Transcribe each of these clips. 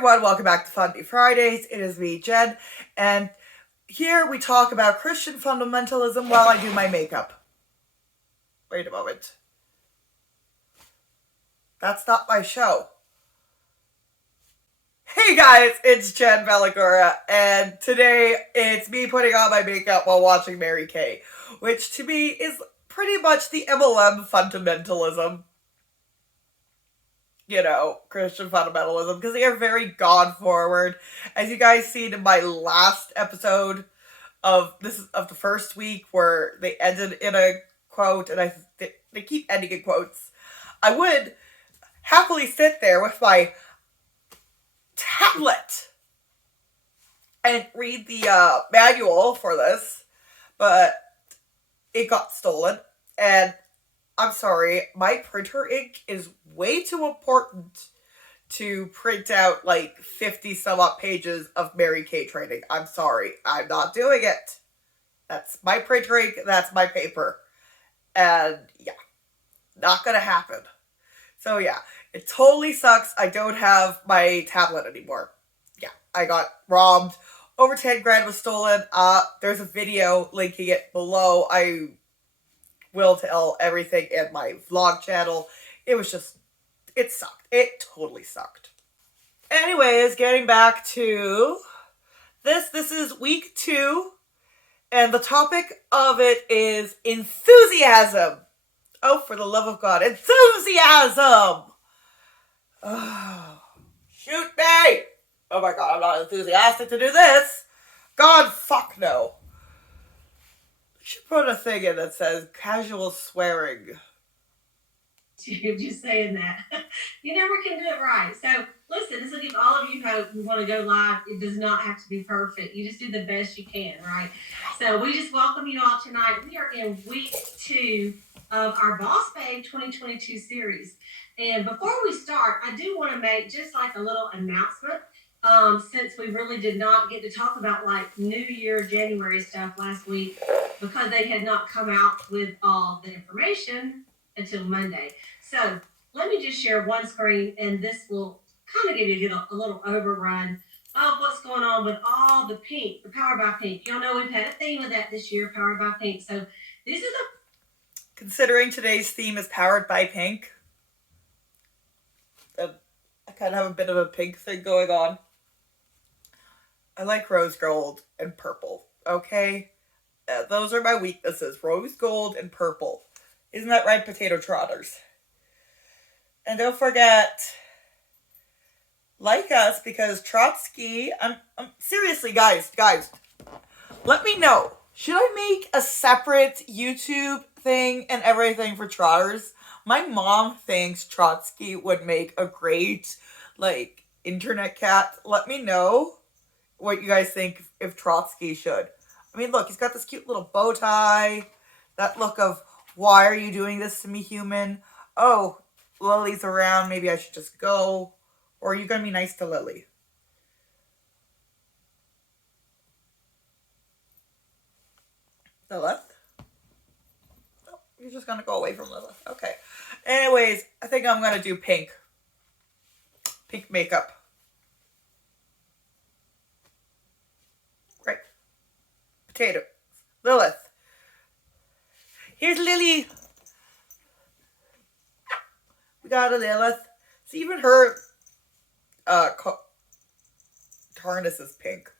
everyone, welcome back to Fundy Fridays. It is me, Jen, and here we talk about Christian fundamentalism while I do my makeup. Wait a moment. That's not my show. Hey guys, it's Jen Belogura, and today it's me putting on my makeup while watching Mary Kay, which to me is pretty much the MLM fundamentalism. You know, Christian fundamentalism, because they are very God-forward. As you guys seen in my last episode of the first week, where they ended in a quote, and they keep ending in quotes. I would happily sit there with my tablet and read the manual for this, but it got stolen, and I'm sorry, my printer ink is way too important to print out like 50 some odd pages of Mary Kay training. I'm sorry, I'm not doing it. That's my printer ink, that's my paper. And yeah, not gonna happen. So yeah, it totally sucks I don't have my tablet anymore. Yeah, I got robbed. Over 10 grand was stolen. There's a video linking it below. I will tell everything in my vlog channel. It sucked. It totally sucked. Anyways, getting back to this is week 2, and the topic of it is enthusiasm. Oh, for the love of God, enthusiasm! Oh, shoot me! Oh my God, I'm not enthusiastic to do this. God, fuck no. Should put a thing in that says casual swearing. You're just saying that. You never can do it right. So listen, this will give all of you hope who want to go live. It does not have to be perfect. You just do the best you can, right? So we just welcome you all tonight. We are in week 2 of our Boss Babe 2022 series. And before we start, I do want to make just like a little announcement. Since we really did not get to talk about like New Year, January stuff last week, because they had not come out with all the information until Monday. So let me just share one screen, and this will kind of give you a little overrun of what's going on with all the pink, the Power by Pink. Y'all know we've had a theme of that this year, Power by Pink. So these are the... Considering today's theme is Powered by Pink, I kind of have a bit of a pink thing going on. I like rose gold and purple, okay? Those are my weaknesses, rose gold and purple. Isn't that right, potato trotters? And don't forget, like us, because Trotsky, I'm seriously, guys, let me know. Should I make a separate YouTube thing and everything for trotters? My mom thinks Trotsky would make a great, like, internet cat. Let me know what you guys think if Trotsky should. I mean, look, he's got this cute little bow tie. That look of, why are you doing this to me, human? Oh, Lily's around. Maybe I should just go. Or are you going to be nice to Lily? Lilith? Oh, you're just going to go away from Lilith. Okay. Anyways, I think I'm going to do pink. Pink makeup. Right. Potato. Lilith. Here's Lily. We got a Lilith. So even her harness is pink.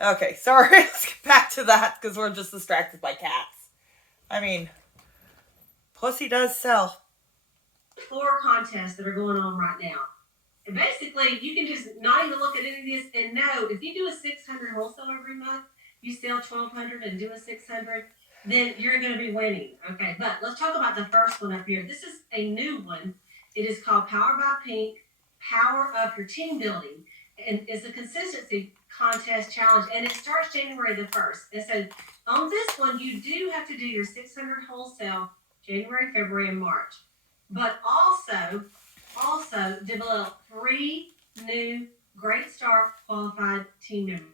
Okay, sorry. Let's get back to that because we're just distracted by cats. I mean, pussy does sell. 4 contests that are going on right now. And basically, you can just not even look at any of this and know if you do a 600 wholesale every month, you sell 1,200 and do a 600, then you're going to be winning. Okay, but let's talk about the first one up here. This is a new one. It is called Power by Pink, Power Up Your Team Building. And it's a consistency contest challenge, and it starts January the 1st. And so on this one, you do have to do your 600 wholesale January, February, and March. But also develop 3 new Great Start qualified team members.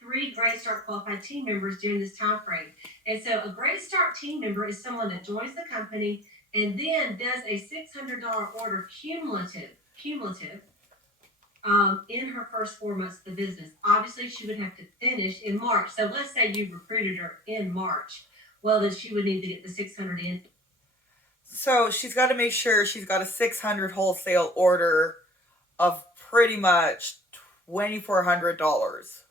3 Great Start qualified team members during this time frame. And so a Great Start team member is someone that joins the company and then does a $600 order cumulative in her first 4 months of the business. Obviously, she would have to finish in March. So let's say you recruited her in March. Well, then she would need to get the 600 in. So she's got to make sure she's got a 600 wholesale order of pretty much $2,400.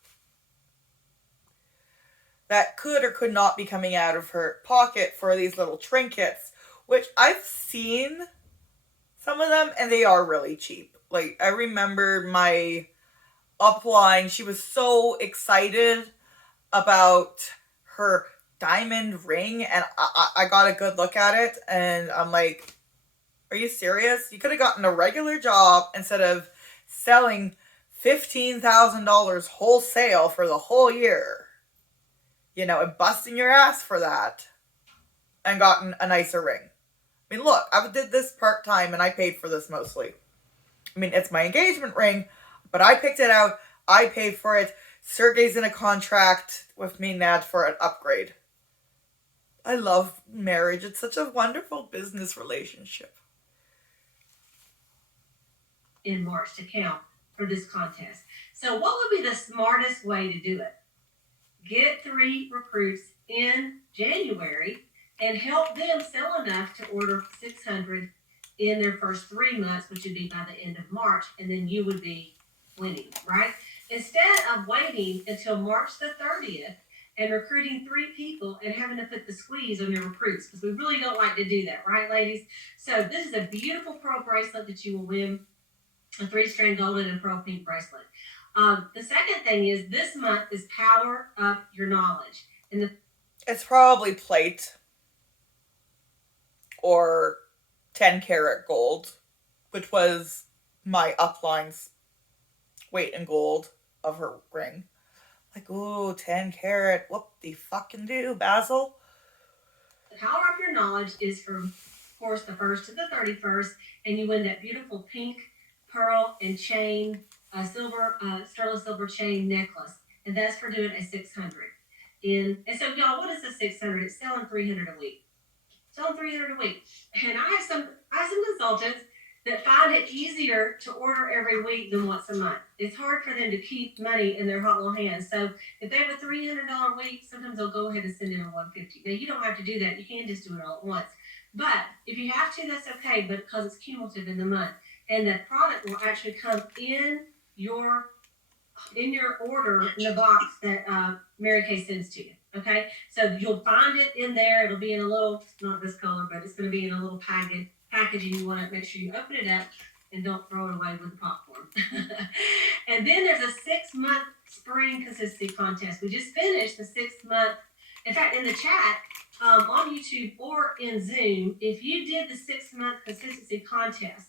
That could or could not be coming out of her pocket for these little trinkets, which I've seen some of them and they are really cheap. Like, I remember my upline, she was so excited about her diamond ring, and I got a good look at it, and I'm like, are you serious? You could have gotten a regular job instead of selling $15,000 wholesale for the whole year, you know, and busting your ass for that, and gotten a nicer ring. I mean, look, I did this part-time and I paid for this mostly. I mean, it's my engagement ring, but I picked it out, I paid for it. Sergey's in a contract with me now for an upgrade. I love marriage. It's such a wonderful business relationship. In March to count for this contest. So what would be the smartest way to do it? Get 3 recruits in January and help them sell enough to order 600 in their first 3 months, which would be by the end of March, and then you would be winning, right? Instead of waiting until March the 30th and recruiting 3 people and having to put the squeeze on your recruits, because we really don't like to do that, right, ladies? So this is a beautiful pearl bracelet that you will win, a 3-strand golden and pearl pink bracelet. The second thing is this month is Power Up Your Knowledge. And it's probably plate or 10 karat gold, which was my upline's weight in gold of her ring. Like, ooh, 10 karat, whoop the fucking do, Basil. The Power Up Your Knowledge is from, of course, the 1st to the 31st, and you win that beautiful pink pearl and chain, silver, sterling silver chain necklace, and that's for doing a 600. And so, y'all, what is a 600? It's selling 300 a week. Selling 300 a week. And I have some consultants that find it easier to order every week than once a month. It's hard for them to keep money in their hot little hands. So if they have a $300 week, sometimes they'll go ahead and send in a $150. Now, you don't have to do that. You can just do it all at once. But if you have to, that's okay, but because it's cumulative in the month. And the product will actually come in your order in the box that Mary Kay sends to you. Okay, so you'll find it in there. It'll be in a little, not this color, but it's going to be in a little packaging. You want to make sure you open it up and don't throw it away with the popcorn. And then there's a 6-month spring consistency contest. We just finished the 6-month. In fact, in the chat on YouTube or in Zoom, if you did the 6-month consistency contest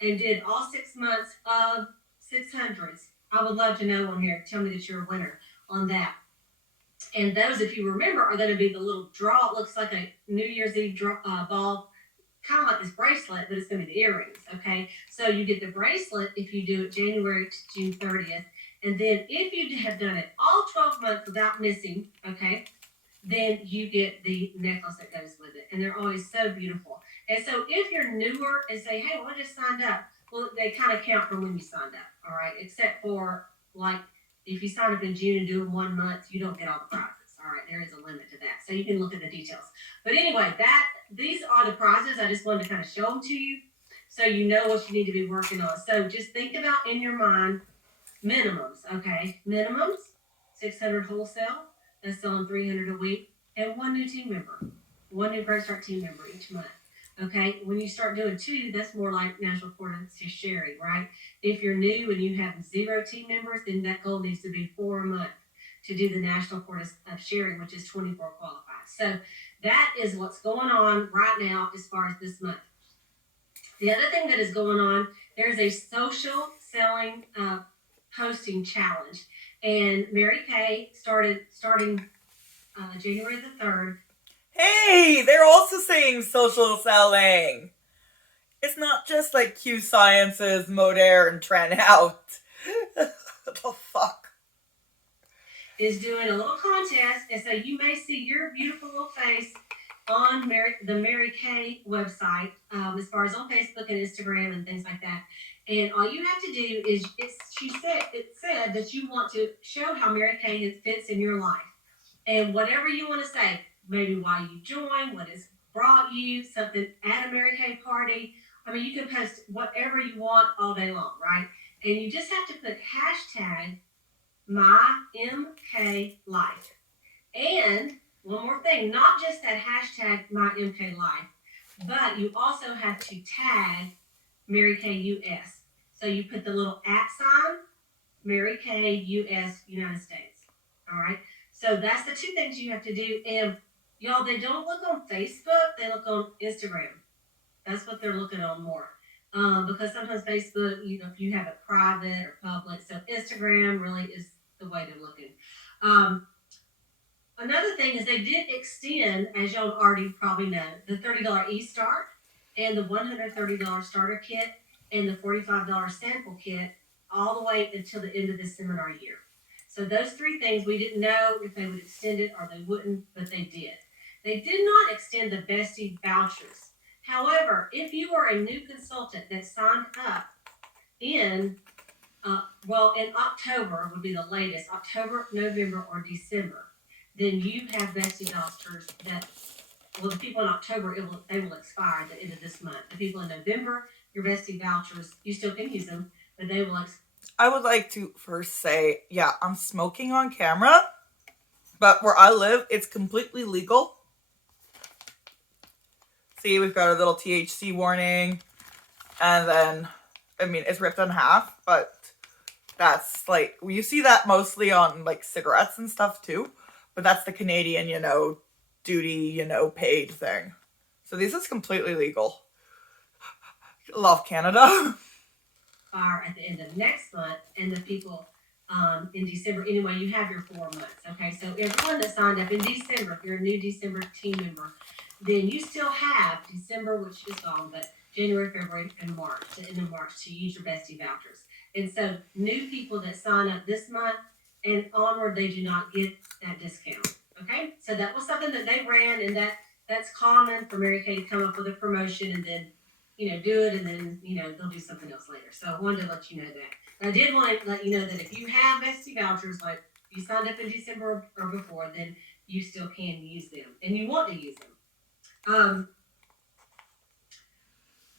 and did all 6 months of 600s, I would love to know on here. Tell me that you're a winner on that. And those, if you remember, are going to be the little draw. It looks like a New Year's Eve ball, kind of like this bracelet, but it's going to be the earrings, okay? So you get the bracelet if you do it January to June 30th. And then if you have done it all 12 months without missing, okay, then you get the necklace that goes with it. And they're always so beautiful. And so if you're newer and say, hey, well, I just signed up, well, they kind of count from when you signed up, all right? Except for, like, if you sign up in June and do it 1 month, you don't get all the prizes. All right, there is a limit to that. So you can look at the details. But anyway, these are the prizes. I just wanted to kind of show them to you so you know what you need to be working on. So just think about in your mind minimums, okay? Minimums, 600 wholesale. That's selling 300 a week. And 1 new team member. 1 new Great Start team member each month. Okay, when you start doing 2, that's more like national coordinates sharing, right? If you're new and you have 0 team members, then that goal needs to be 4 a month to do the national coordinates of sharing, which is 24 qualified. So that is what's going on right now as far as this month. The other thing that is going on, there's a social selling posting challenge, and Mary Kay starting January the 3rd. Hey, they're also saying social selling. It's not just like Q Sciences, Modair, and Trend Out. What the fuck? Is doing a little contest, and so you may see your beautiful little face on the Mary Kay website, as far as on Facebook and Instagram and things like that. And all you have to do is, it said that you want to show how Mary Kay fits in your life. And whatever you want to say, maybe why you joined, what has brought you, something at a Mary Kay party. I mean, you can post whatever you want all day long, right? And you just have to put hashtag MyMKLife. And one more thing, not just that hashtag MyMKLife, but you also have to tag Mary Kay US. So you put the little @ Mary Kay US United States. All right. So that's the two things you have to do. And y'all, they don't look on Facebook, they look on Instagram. That's what they're looking on more. Because sometimes Facebook, if you have it private or public. So Instagram really is the way they're looking. Another thing is they did extend, as y'all already probably know, the $30 e-start and the $130 starter kit and the $45 sample kit all the way until the end of the seminar year. So those three things, we didn't know if they would extend it or they wouldn't, but they did. They did not extend the Bestie vouchers. However, if you are a new consultant that signed up in October would be the latest, October, November, or December, then you have Bestie vouchers that, well, the people in October, they will expire at the end of this month. The people in November, your Bestie vouchers, you still can use them, but they will expire. I would like to first say, yeah, I'm smoking on camera, but where I live, it's completely legal. See, we've got a little THC warning, and then, I mean, it's ripped in half, but that's like, you see that mostly on like cigarettes and stuff too, but that's the Canadian, duty, paid thing. So this is completely legal. Love Canada. Are at the end of next month, and the people in December, anyway, you have your 4 months, okay? So everyone that signed up in December, if you're a new December team member, then you still have December, which is gone, but January, February, and March, the end of March, to use your Bestie vouchers. And so new people that sign up this month and onward, they do not get that discount, okay? So that was something that they ran, and that's common for Mary Kay to come up with a promotion and then do it, and then, they'll do something else later. So I wanted to let you know that. I did want to let you know that if you have Bestie vouchers, like you signed up in December or before, then you still can use them, and you want to use them.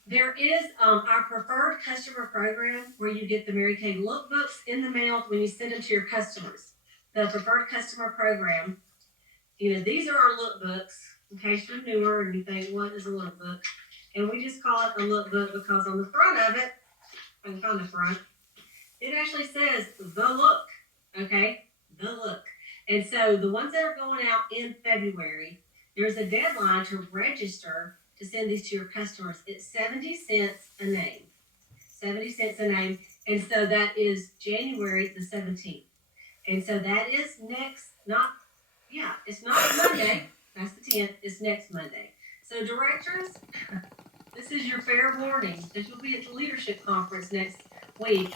There is our preferred customer program where you get the Mary Kay lookbooks in the mail when you send them to your customers. The preferred customer program, these are our lookbooks, in case you're newer and you think, what is a lookbook? And we just call it a lookbook because on the front of it, I can find the front, it actually says the look, okay? The look. And so the ones that are going out in February, there's a deadline to register to send these to your customers. It's 70 cents a name. 70 cents a name. And so that is January the 17th. And so that is it's not Monday. That's the 10th. It's next Monday. So directors, this is your fair warning that you'll be at the leadership conference next week.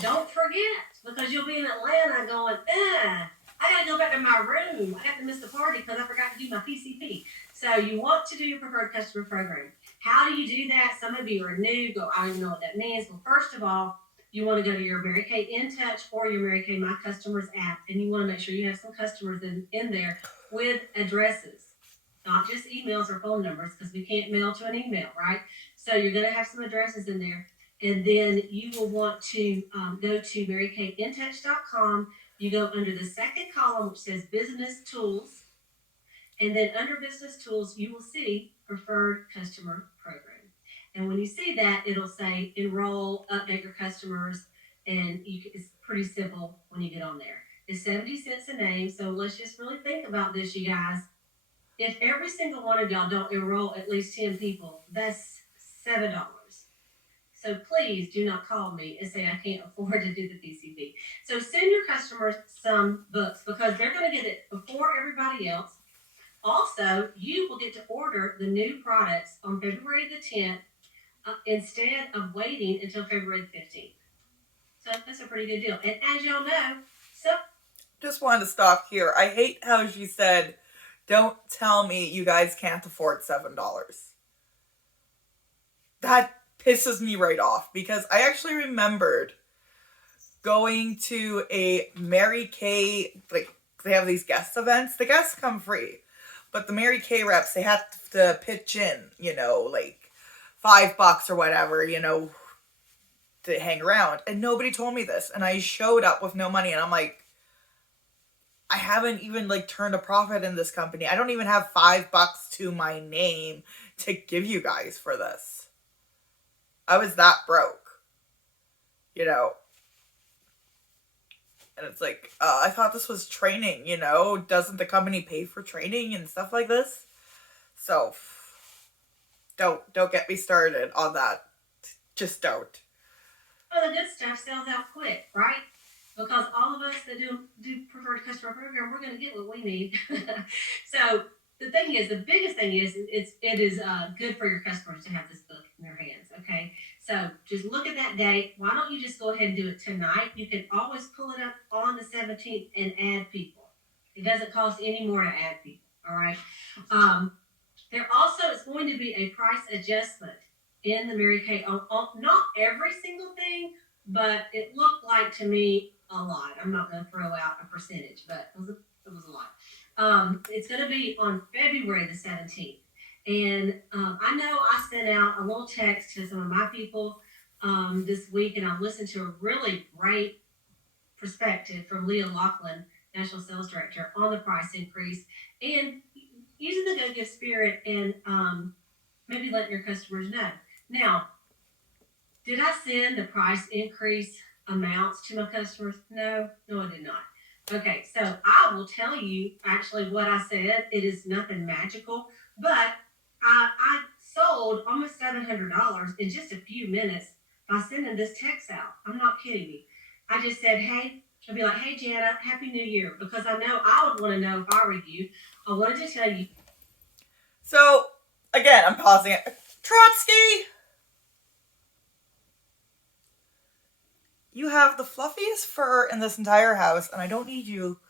Don't forget, because you'll be in Atlanta going, I gotta go back to my room. I have to miss the party because I forgot to do my PCP. So you want to do your preferred customer program. How do you do that? Some of you are new, I don't even know what that means. Well, first of all, you want to go to your Mary Kay In Touch or your Mary Kay My Customers app, and you want to make sure you have some customers in there with addresses. Not just emails or phone numbers, because we can't mail to an email, right? So you're going to have some addresses in there. And then you will want to go to marykayintouch.com. You go under the second column, which says Business Tools. And then under Business Tools, you will see Preferred Customer Program. And when you see that, it'll say Enroll, Update Your Customers. And it's pretty simple when you get on there. It's 70 cents a name. So let's just really think about this, you guys. If every single one of y'all don't enroll at least 10 people, that's $7. So please do not call me and say I can't afford to do the PCP. So send your customers some books because they're going to get it before everybody else. Also, you will get to order the new products on February the 10th instead of waiting until February the 15th. So that's a pretty good deal. And as y'all know, just wanted to stop here. I hate how she said Don't tell me you guys can't afford $7. That pisses me right off because I actually remembered going to a Mary Kay, like they have these guest events. The guests come free, but the Mary Kay reps, they have to pitch in, like $5 or whatever, to hang around. And nobody told me this. And I showed up with no money and I'm like, I haven't even like turned a profit in this company. I don't even have $5 to my name to give you guys for this. I was that broke, And it's like, I thought this was training, Doesn't the company pay for training and stuff like this? So, don't get me started on that. Just don't. Well, the good stuff sells out quick, right? Because all of us that do preferred customer program, we're going to get what we need. So the thing is, the biggest thing is, it is good for your customers to have this book in their hands. Okay, so just look at that date. Why don't you just go ahead and do it tonight? You can always pull it up on the 17th and add people. It doesn't cost any more to add people. All right. There also is going to be a price adjustment in the Mary Kay on not every single thing, but it looked like to me a lot. I'm not going to throw out a percentage, but it was a lot. It's going to be on February the 17th. And I know I sent out a little text to some of my people this week, and I listened to a really great perspective from Leah Laughlin, National Sales Director, on the price increase and using the go-give spirit and maybe letting your customers know. Now, did I send the price increase amounts to my customers? No, I did not. Okay, so I will tell you actually what I said. It is nothing magical, but I sold almost $700 in just a few minutes by sending this text out. I'm not kidding you. I just said, hey, I'd be like, hey, Jana, Happy New Year, because I know I would want to know if I were you. I wanted to tell you. So, again, I'm pausing it. Trotsky! You have the fluffiest fur in this entire house, and I don't need you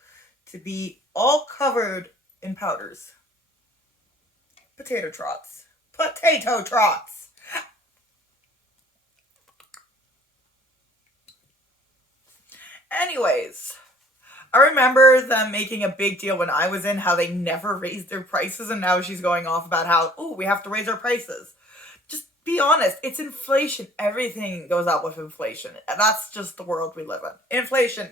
to be all covered in powders. Potato trots. Potato trots! Anyways, I remember them making a big deal when I was in how they never raised their prices, and now she's going off about how, we have to raise our prices. Just be honest, it's inflation. Everything goes up with inflation. And that's just the world we live in. Inflation.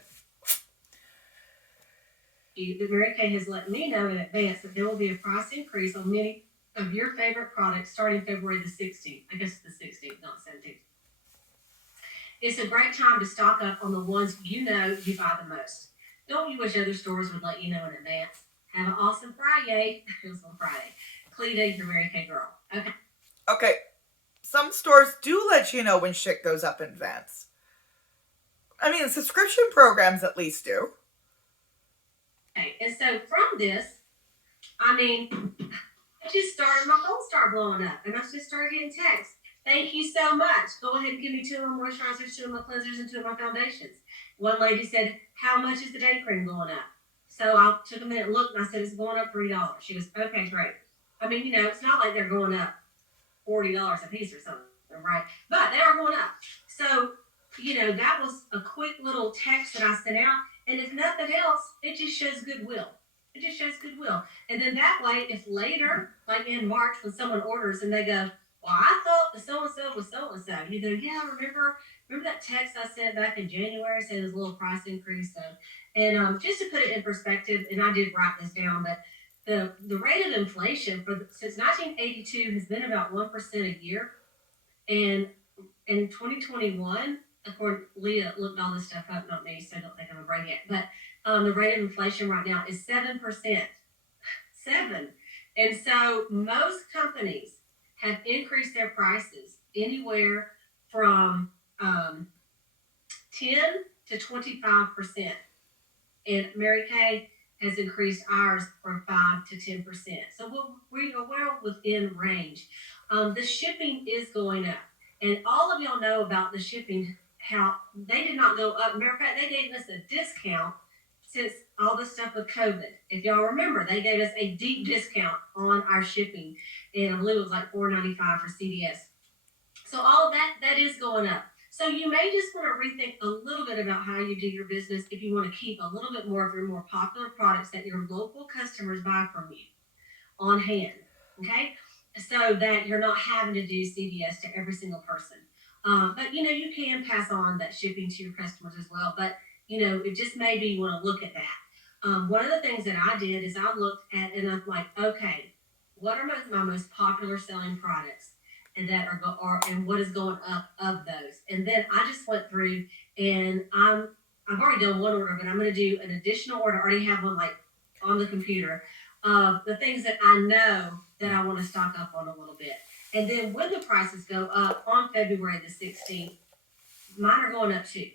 The Mary Kay has let me know in advance that there will be a price increase on many of your favorite products starting February the 16th. I guess the 16th, not 17th. It's a great time to stock up on the ones you know you buy the most. Don't you wish other stores would let you know in advance? Have an awesome Friday. It was on Friday. Cleta, your Mary Kay girl. Okay. Some stores do let you know when shit goes up in advance. I mean, subscription programs at least do. Okay, and so from this, my phone started blowing up, and I just started getting texts. Thank you so much. Go ahead and give me 2 of my moisturizers, 2 of my cleansers, and 2 of my foundations. One lady said, how much is the day cream going up? So I took a minute and looked, and I said, it's going up $3. She goes, okay, great. I mean, it's not like they're going up $40 a piece or something, right? But they are going up. So, that was a quick little text that I sent out. And if nothing else, it just shows goodwill. And then that way, if later, like in March, when someone orders and they go, well, I thought the so-and-so was so-and-so. You go, yeah, remember that text I sent back in January saying there's a little price increase? So, and just to put it in perspective, and I did write this down, but the rate of inflation since 1982 has been about 1% a year. And in 2021, according Leah looked all this stuff up, not me, so I don't think I'm a brain yet. But the rate of inflation right now is 7%. 7. And so most companies have increased their prices anywhere from 10 to 25%. And Mary Kay has increased ours from 5 to 10%. So we're well within range. The shipping is going up. And all of y'all know about the shipping, how they did not go up. Matter of fact, they gave us a discount since all the stuff with COVID. If y'all remember, they gave us a deep discount on our shipping, and I believe it was like $4.95 for CVS. So all of that is going up. So you may just want to rethink a little bit about how you do your business if you want to keep a little bit more of your more popular products that your local customers buy from you on hand, okay? So that you're not having to do CVS to every single person. But, you can pass on that shipping to your customers as well. But, it just maybe you want to look at that. One of the things that I did is I looked at, and I'm like, okay, what are my most popular selling products? And that and what is going up of those? And then I just went through, and I've already done one order, but I'm going to do an additional order. I already have one like on the computer of the things that I know that I want to stock up on a little bit. And then when the prices go up on February the 16th, mine are going up too.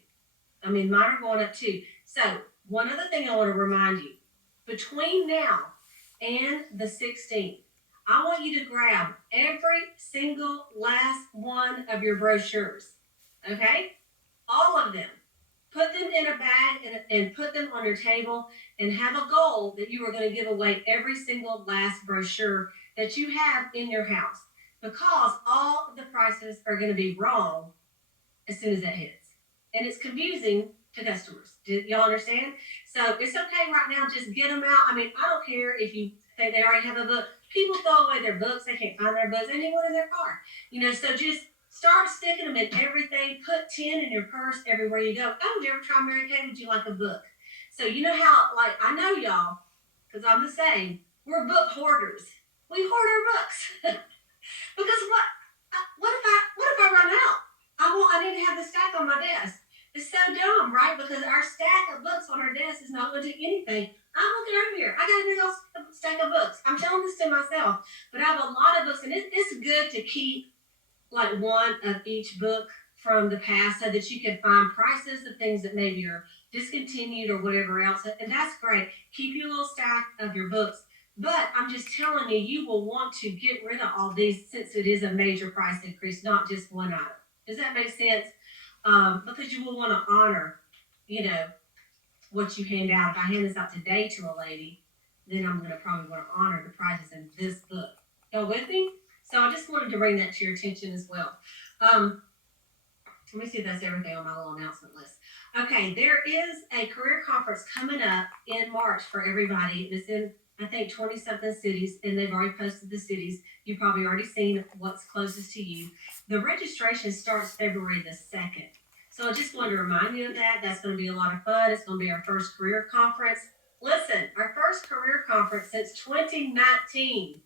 So one other thing I want to remind you, between now and the 16th, I want you to grab every single last one of your brochures, okay? All of them. Put them in a bag and put them on your table, and have a goal that you are going to give away every single last brochure that you have in your house, because all of the prices are going to be wrong as soon as that hits. And it's confusing to customers. Do y'all understand? So it's okay right now. Just get them out. I don't care if you think they already have a book. People throw away their books. They can't find their books. They need one in their car. So just start sticking them in everything. Put 10 in your purse everywhere you go. Oh, did you ever try Mary Kay? Would you like a book? So you know how, I know y'all, because I'm the same. We're book hoarders. We hoard our books. Because what if I run out? I need to have the stack on my desk. It's so dumb, right? Because our stack of books on our desk is not going to do anything. I'm looking over here. I got a big old stack of books. I'm telling this to myself, but I have a lot of books, and it's good to keep like one of each book from the past so that you can find prices of things that maybe are discontinued or whatever else. And that's great. Keep your little stack of your books. But I'm just telling you, you will want to get rid of all these since it is a major price increase, not just one item. Does that make sense? Because you will want to honor, what you hand out. If I hand this out today to a lady, then I'm going to probably want to honor the prices in this book. Go with me? So I just wanted to bring that to your attention as well. Let me see if that's everything on my little announcement list. Okay, there is a career conference coming up in March for everybody. It's in, I think, 20-something cities, and they've already posted the cities. You've probably already seen what's closest to you. The registration starts February the 2nd. So I just wanted to remind you of that. That's going to be a lot of fun. It's going to be our first career conference. Listen, our first career conference since 2019.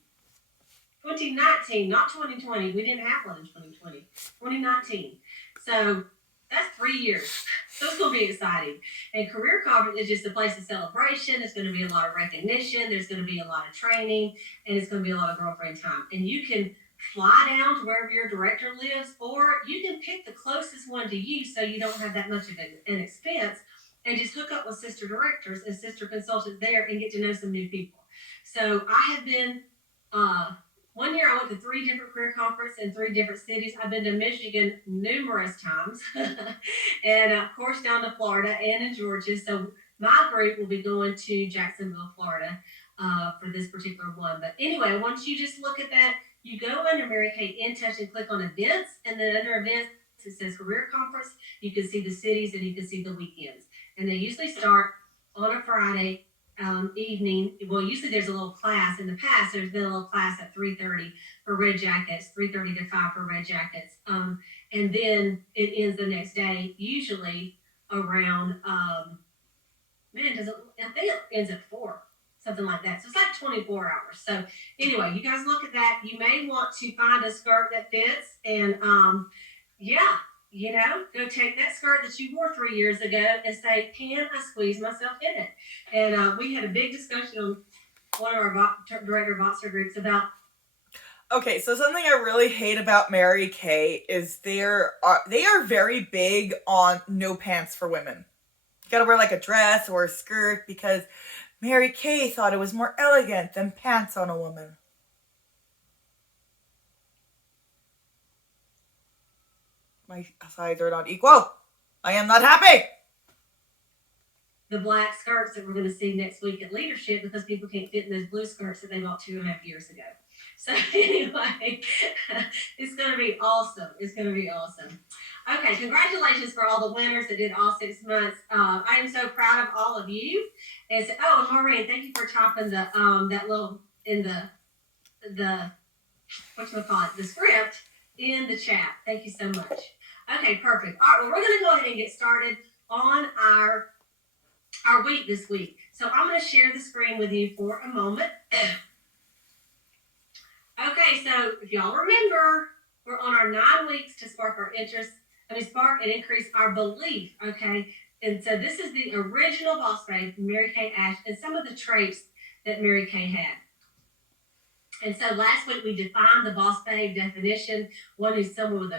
2019, not 2020. We didn't have one in 2020. 2019. So that's 3 years. So it's going to be exciting. And career conference is just a place of celebration. There's going to be a lot of recognition. There's going to be a lot of training. And it's going to be a lot of girlfriend time. And you can fly down to wherever your director lives, or you can pick the closest one to you so you don't have that much of an expense, and just hook up with sister directors and sister consultants there and get to know some new people. So I have been, one year I went to 3 different career conferences in 3 different cities. I've been to Michigan numerous times and of course down to Florida and in Georgia. So my group will be going to Jacksonville, Florida for this particular one. But anyway, once you just look at that, you go under Mary Kay In Touch and click on events, and then under events it says career conference. You can see the cities and you can see the weekends, and they usually start on a Friday evening. Well, usually there's a little class. In the past, there's been a little class at 3:30 for red jackets, 3:30 to 5 for red jackets, and then it ends the next day, usually around I think it ends at 4. Something like that. So it's like 24 hours. So anyway, you guys look at that. You may want to find a skirt that fits, and go take that skirt that you wore 3 years ago and say, can I squeeze myself in it? And we had a big discussion on one of our director Voxer groups about. Okay, so something I really hate about Mary Kay is they are very big on no pants for women. You gotta wear like a dress or a skirt because Mary Kay thought it was more elegant than pants on a woman. My sides are not equal. I am not happy. the black skirts that we're going to see next week at Leadership because people can't fit in those blue skirts that they bought 2.5 years ago. So anyway, it's going to be awesome. It's going to be awesome. Okay, congratulations for all the winners that did all 6 months. I am so proud of all of you. And so, and Maureen, thank you for chopping the that little in the whatchamacallit, the script in the chat. Thank you so much. Okay, perfect. All right, well, we're going to go ahead and get started on our week this week. So I'm going to share the screen with you for a moment. Okay, so if y'all remember, we're on our 9 weeks to spark our interest. Spark and increase our belief, okay? And so this is the original Boss Babe, Mary Kay Ash, and some of the traits that Mary Kay had. And so last week we defined the Boss Babe definition: one who's someone with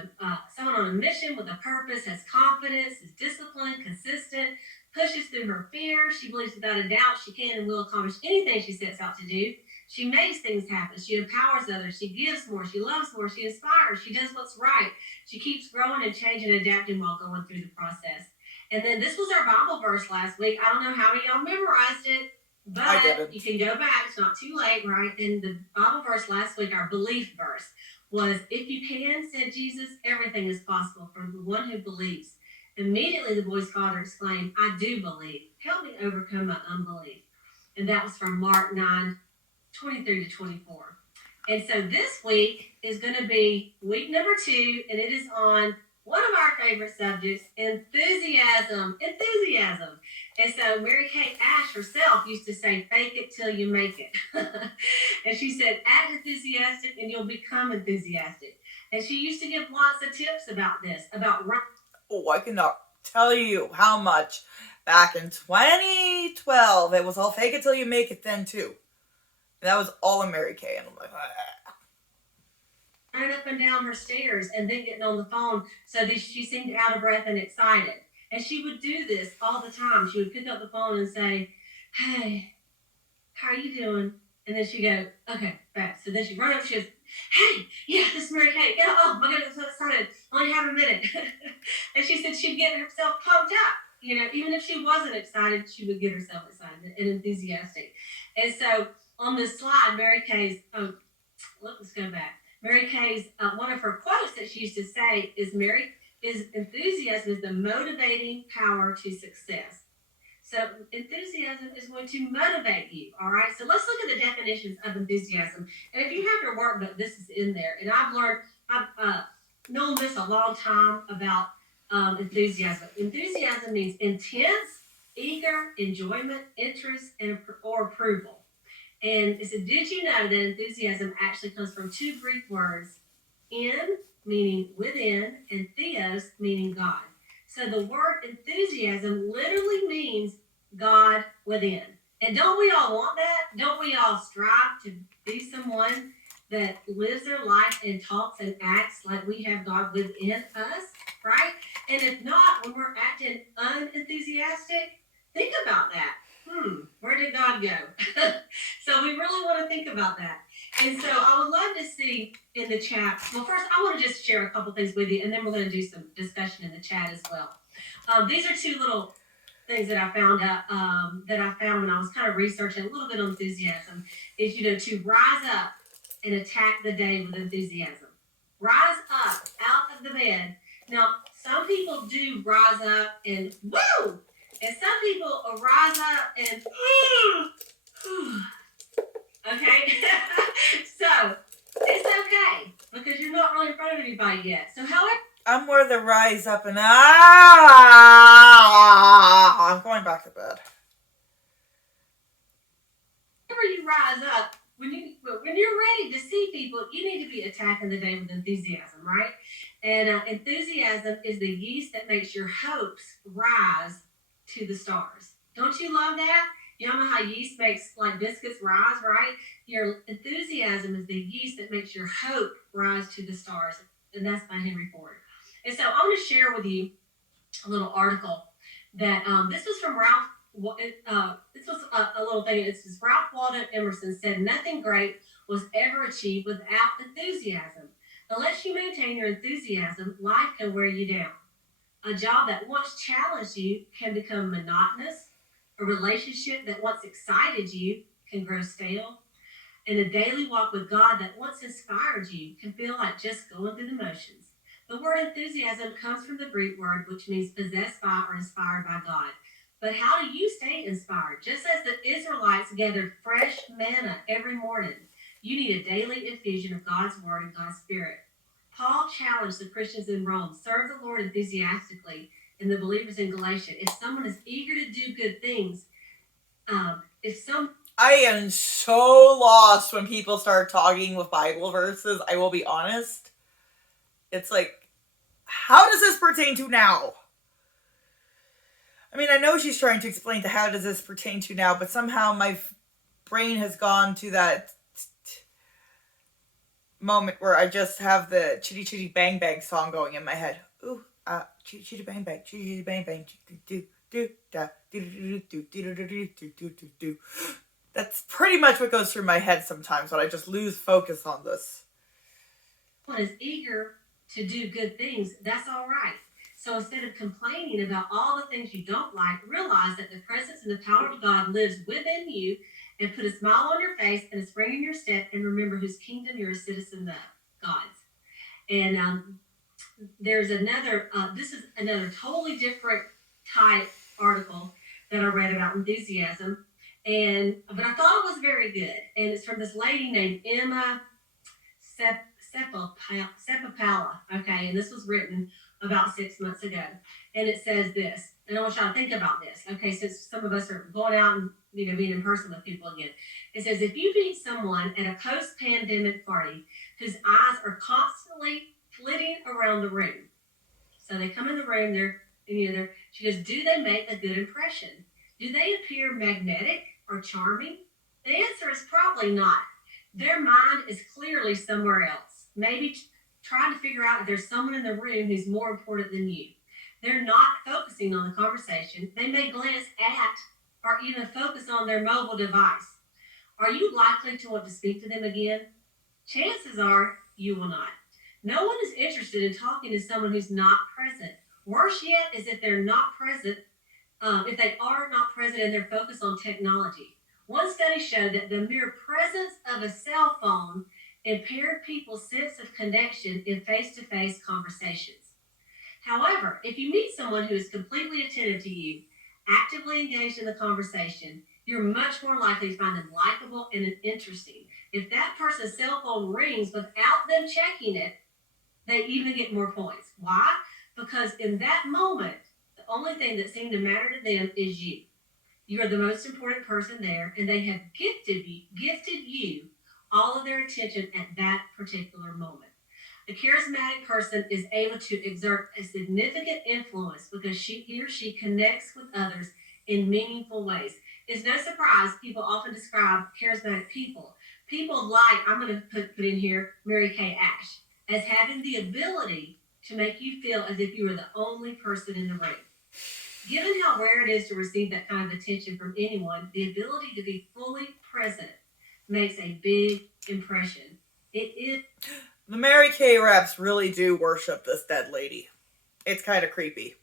someone on a mission with a purpose, has confidence, is disciplined, consistent, pushes through her fears. She believes without a doubt she can and will accomplish anything she sets out to do. She makes things happen. She empowers others. She gives more. She loves more. She inspires. She does what's right. She keeps growing and changing and adapting while going through the process. And then this was our Bible verse last week. I don't know how many of y'all memorized it, but you can go back. It's not too late, right? And the Bible verse last week, our belief verse, was, "If you can," said Jesus, "everything is possible for the one who believes." Immediately the boy's father exclaimed, "I do believe. Help me overcome my unbelief." And that was from Mark 9:23-24. And so this week is going to be week number 2, and it is on one of our favorite subjects, enthusiasm. Enthusiasm. And so Mary Kay Ash herself used to say, "Fake it till you make it." And she said, "Act enthusiastic and you'll become enthusiastic." And she used to give lots of tips about this, about... Oh, I cannot tell you how much back in 2012, it was all fake it till you make it then too. And that was all in Mary Kay, and I'm like, running up and down her stairs and then getting on the phone so that she seemed out of breath and excited. And she would do this all the time. She would pick up the phone and say, "Hey, how are you doing?" And then she'd go, "Okay, back." So then she'd run up, she goes, "Hey, yeah, this is Mary Kay. Yeah, oh my goodness, I'm so excited. Only have a minute." And she said she'd get herself pumped up. Even if she wasn't excited, she would get herself excited and enthusiastic. And so on this slide, Mary Kay's, let's go back. Mary Kay's, one of her quotes that she used to say is, enthusiasm is the motivating power to success. So enthusiasm is going to motivate you, all right? So let's look at the definitions of enthusiasm. And if you have your workbook, this is in there. And I've known this a long time about enthusiasm. Enthusiasm means intense, eager, enjoyment, interest, or approval. And it said, did you know that enthusiasm actually comes from 2 Greek words, en, meaning within, and theos, meaning God. So the word enthusiasm literally means God within. And don't we all want that? Don't we all strive to be someone that lives their life and talks and acts like we have God within us, right? And if not, when we're acting unenthusiastic, think about that. Where did God go? So we really want to think about that. And so I would love to see in the chat. Well, first, I want to just share a couple things with you, and then we're going to do some discussion in the chat as well. These are 2 little things that I found out, that I found when I was kind of researching a little bit on enthusiasm, is, to rise up and attack the day with enthusiasm. Rise up out of the bed. Now, some people do rise up and woo! And some people rise up and okay? So, it's okay, because you're not really in front of anybody yet. So, however... I'm where the rise up and I'm going back to bed. Whenever you rise up, when you're ready to see people, you need to be attacking the day with enthusiasm, right? And enthusiasm is the yeast that makes your hopes rise to the stars. Don't you love that? Y'all know how yeast makes biscuits rise, right? Your enthusiasm is the yeast that makes your hope rise to the stars. And that's by Henry Ford. And so I'm going to share with you a little article that this was from Ralph. This was a little thing. It says, Ralph Waldo Emerson said, "Nothing great was ever achieved without enthusiasm. Unless you maintain your enthusiasm, life can wear you down. A job that once challenged you can become monotonous, A relationship that once excited you can grow stale. And a daily walk with God that once inspired you can feel like just going through the motions. The word enthusiasm comes from the Greek word, which means possessed by or inspired by God. But how do you stay inspired? Just as the Israelites gathered fresh manna every morning, you need a daily infusion of God's word and God's spirit. Paul challenged the Christians in Rome, serve the Lord enthusiastically, and the believers in Galatia. If someone is eager to do good things, I am so lost when people start talking with Bible verses, I will be honest. It's like, how does this pertain to now? I mean, I know she's trying to explain to how does this pertain to now, but somehow my brain has gone to that moment where I just have the Chitty Chitty Bang Bang song going in my head. Ooh, Chitty Chitty Bang Bang, Chitty Chitty Bang Bang, do. That's pretty much what goes through my head sometimes when I just lose focus on this. One is eager to do good things, that's all right. So instead of complaining about all the things you don't like, realize that the presence and the power of God lives within you, and put a smile on your face and a spring in your step, and remember whose kingdom you're a citizen of, God's. And there's another, this is another totally different type article that I read about enthusiasm. But I thought it was very good. And it's from this lady named Emma Sepapala. Okay, and this was written about 6 months ago. And it says this, and I want y'all to think about this. Okay, since some of us are going out and being in person with people again. It says, if you meet someone at a post-pandemic party whose eyes are constantly flitting around the room. So they come in the room, she goes, do they make a good impression? Do they appear magnetic or charming? The answer is probably not. Their mind is clearly somewhere else. Maybe trying to figure out if there's someone in the room who's more important than you. They're not focusing on the conversation. They may glance at or even focus on their mobile device. Are you likely to want to speak to them again? Chances are you will not. No one is interested in talking to someone who's not present. Worse yet is if they're not present, if they are not present and they're focused on technology. One study showed that the mere presence of a cell phone impaired people's sense of connection in face-to-face conversations. However, if you meet someone who is completely attentive to you, actively engaged in the conversation, you're much more likely to find them likable and interesting. If that person's cell phone rings without them checking it, they even get more points. Why? Because in that moment, the only thing that seemed to matter to them is you. You are the most important person there, and they have gifted you all of their attention at that particular moment. A charismatic person is able to exert a significant influence because he or she connects with others in meaningful ways. It's no surprise people often describe charismatic people like, I'm going to put in here, Mary Kay Ash, as having the ability to make you feel as if you were the only person in the room. Given how rare it is to receive that kind of attention from anyone, the ability to be fully present makes a big impression. It is. The Mary Kay reps really do worship this dead lady. It's kind of creepy.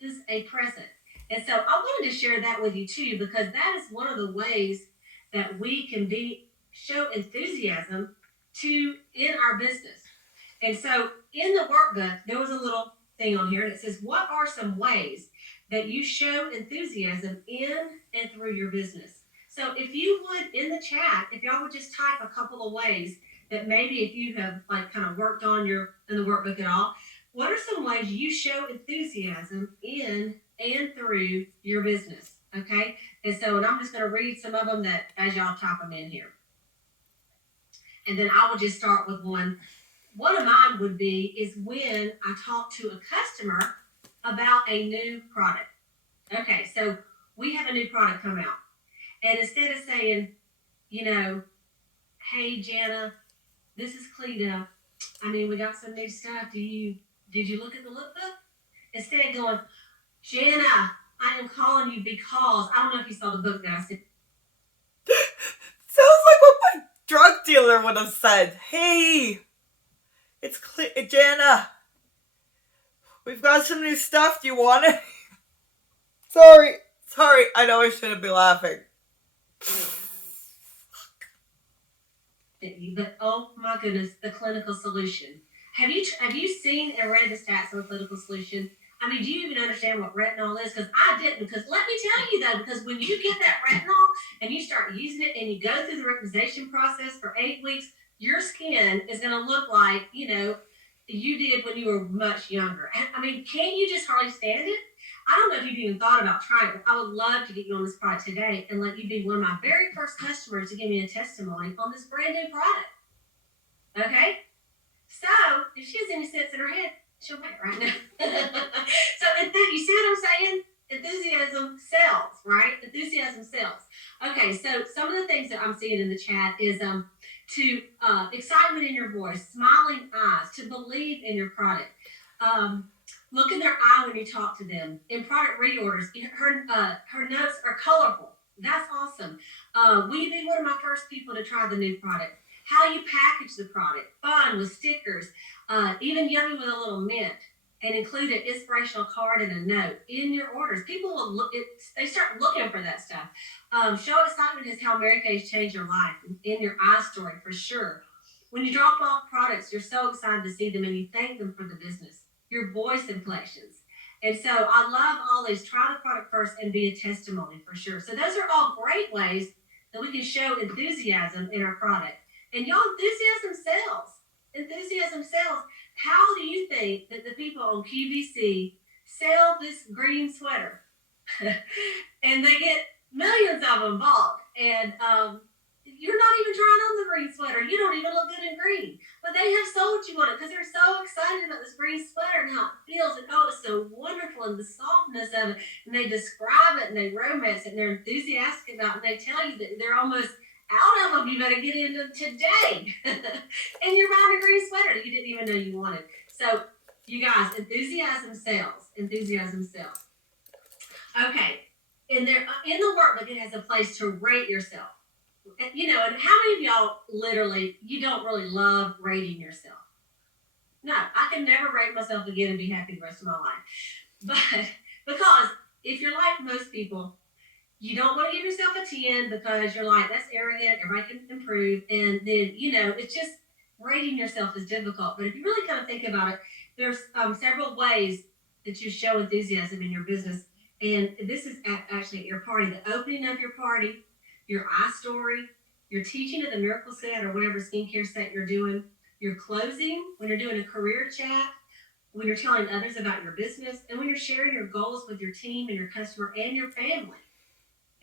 Is a present. And so I wanted to share that with you too, because that is one of the ways that we can show enthusiasm in our business. And so in the workbook, there was a little thing on here that says, what are some ways that you show enthusiasm in and through your business? So if you would, in the chat, if y'all would just type a couple of ways that maybe if you have like kind of worked on in the workbook at all, what are some ways you show enthusiasm in and through your business? Okay. And I'm just going to read some of them that as y'all type them in here. And then I will just start with one. One of mine would be is when I talk to a customer about a new product. Okay, so we have a new product come out. And instead of saying, hey, Jana, this is Cleta. We got some new stuff. Did you look at the lookbook? Instead going, Jana, I am calling you because, I don't know if you saw the book that I sent. Sounds like what my drug dealer would have said. Hey, it's Jana. We've got some new stuff. Do you want it? Sorry. Sorry, I know I shouldn't be laughing. But oh my goodness, the clinical solution. Have you seen and read the stats on the clinical solution? I mean, do you even understand what retinol is? Because I didn't. Because let me tell you though, because when you get that retinol and you start using it and you go through the retinization process for 8 weeks, your skin is going to look like, you did when you were much younger. I mean, can't you just hardly stand it? I don't know if you've even thought about trying it. I would love to get you on this product today and let you be one of my very first customers to give me a testimony on this brand new product. Okay? So, if she has any sense in her head, she'll buy it right now. So, you see what I'm saying? Enthusiasm sells, right? Enthusiasm sells. Okay, so some of the things that I'm seeing in the chat is excitement in your voice, smiling eyes, to believe in your product. Look in their eye when you talk to them. In product reorders, her notes are colorful. That's awesome. Will you be one of my first people to try the new product? How you package the product, fun with stickers, even yummy with a little mint, and include an inspirational card and a note in your orders. People will they start looking for that stuff. Show excitement is how Mary Kay's changed your life in your eye story for sure. When you drop off products, you're so excited to see them and you thank them for the business. Your voice inflections. And so I love all these. Try the product first and be a testimony for sure. So those are all great ways that we can show enthusiasm in our product. And y'all, enthusiasm sells. Enthusiasm sells. How do you think that the people on QVC sell this green sweater? And they get millions of them bought. And you're not even trying on the green sweater. You don't even look good in green. But they have sold you on it because they're so excited about this green sweater and how it feels. And oh, it's so wonderful and the softness of it. And they describe it and they romance it and they're enthusiastic about it. And they tell you that they're almost out of them. You better get into them today. And you're buying a green sweater that you didn't even know you wanted. So, you guys, enthusiasm sells. Enthusiasm sells. Okay. In the workbook, it has a place to rate yourself. And how many of y'all literally, you don't really love rating yourself? No, I can never rate myself again and be happy the rest of my life. But because if you're like most people, you don't want to give yourself a 10 because you're like, that's arrogant, everybody can improve. And then, it's just rating yourself is difficult. But if you really kind of think about it, there's several ways that you show enthusiasm in your business. And this is actually at your party, the opening of your party, your eye story, your teaching of the miracle set or whatever skincare set you're doing, your closing, when you're doing a career chat, when you're telling others about your business, and when you're sharing your goals with your team and your customer and your family.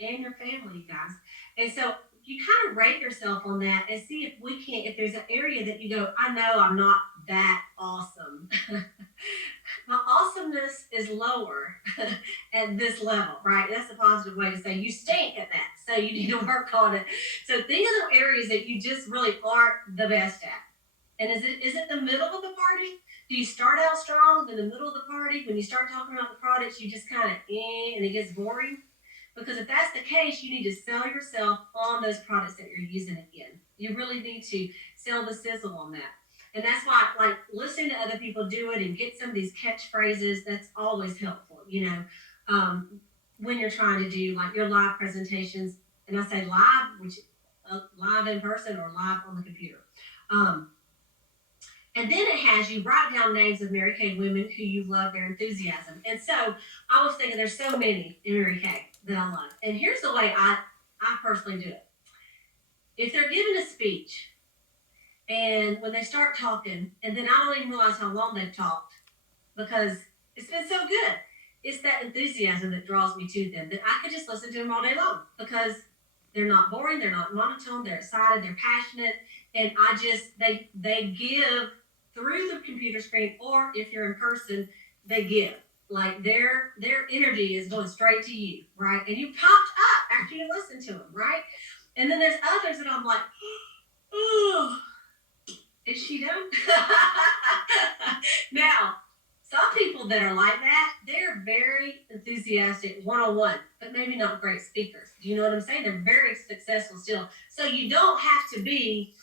And your family, you guys. And so you kind of rate yourself on that and see if there's an area that you go, I know I'm not that awesome. My awesomeness is lower at this level, right? That's a positive way to say you stink at that. So you need to work on it. So think of the areas that you just really aren't the best at. And is it the middle of the party? Do you start out strong in the middle of the party? When you start talking about the products, you just kind of and it gets boring? Because if that's the case, you need to sell yourself on those products that you're using again. You really need to sell the sizzle on that. And that's why, like, listening to other people do it and get some of these catchphrases, that's always helpful, when you're trying to do, like, your live presentations. And I say live, which live in person or live on the computer. And then it has you write down names of Mary Kay women who you love their enthusiasm. And so I was thinking there's so many in Mary Kay that I love. And here's the way I personally do it. If they're giving a speech and when they start talking, and then I don't even realize how long they've talked because it's been so good. It's that enthusiasm that draws me to them that I could just listen to them all day long because they're not boring, they're not monotone, they're excited, they're passionate. And they give through the computer screen, or if you're in person, they give. Like their energy is going straight to you, right? And you popped up after you listen to them, right? And then there's others that I'm like, oh, is she done? Now, some people that are like that, they're very enthusiastic one-on-one, but maybe not great speakers. Do you know what I'm saying? They're very successful still. So you don't have to be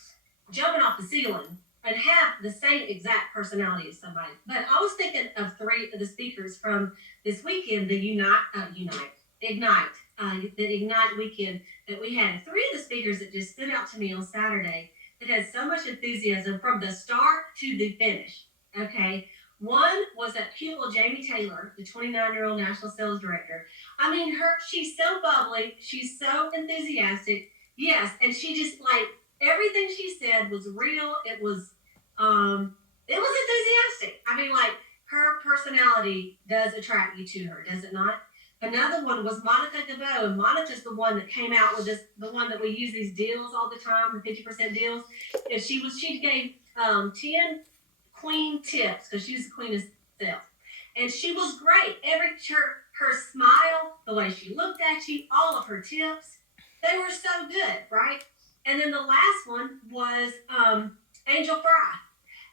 jumping off the ceiling and have the same exact personality as somebody. But I was thinking of 3 of the speakers from this weekend, the Unite. Ignite, the Ignite weekend that we had. 3 of the speakers that just stood out to me on Saturday that had so much enthusiasm from the start to the finish. Okay. One was that cute little Jamie Taylor, the 29-year-old national sales director. I mean, she's so bubbly. She's so enthusiastic. Yes. And she just like everything she said was real. It was enthusiastic. I mean, like her personality does attract you to her, does it not? Another one was Monica Gabo, and Monica's the one that came out with this, the one that we use these deals all the time, the 50% deals. And she gave 10 queen tips because she's the queen of sales, and she was great. Her smile, the way she looked at you, all of her tips, they were so good, right? And then the last one was Angel Fry.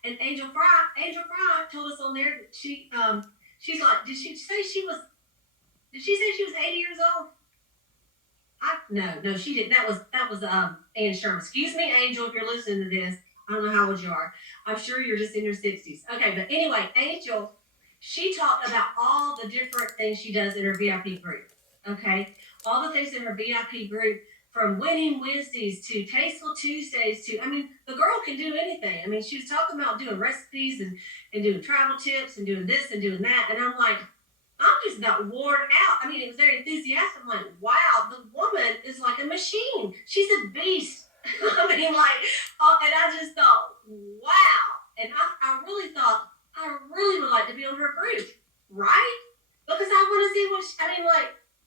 And Angel Fry told us on there that she's like, did she say she was 80 years old? No, she didn't. That was Ann Sherman. Excuse me, Angel, if you're listening to this. I don't know how old you are. I'm sure you're just in your 60s. Okay, but anyway, Angel, she talked about all the different things she does in her VIP group. Okay, all the things in her VIP group, from Winning Wednesdays to Tasteful Tuesdays to, I mean, the girl can do anything. I mean, she was talking about doing recipes and doing travel tips and doing this and doing that. And I'm like, I'm just not worn out. I mean, it was very enthusiastic. I'm like, wow, the woman is like a machine. She's a beast. I mean, like, and I just thought, wow. And I really thought, I really would like to be on her group, right? Because I want to see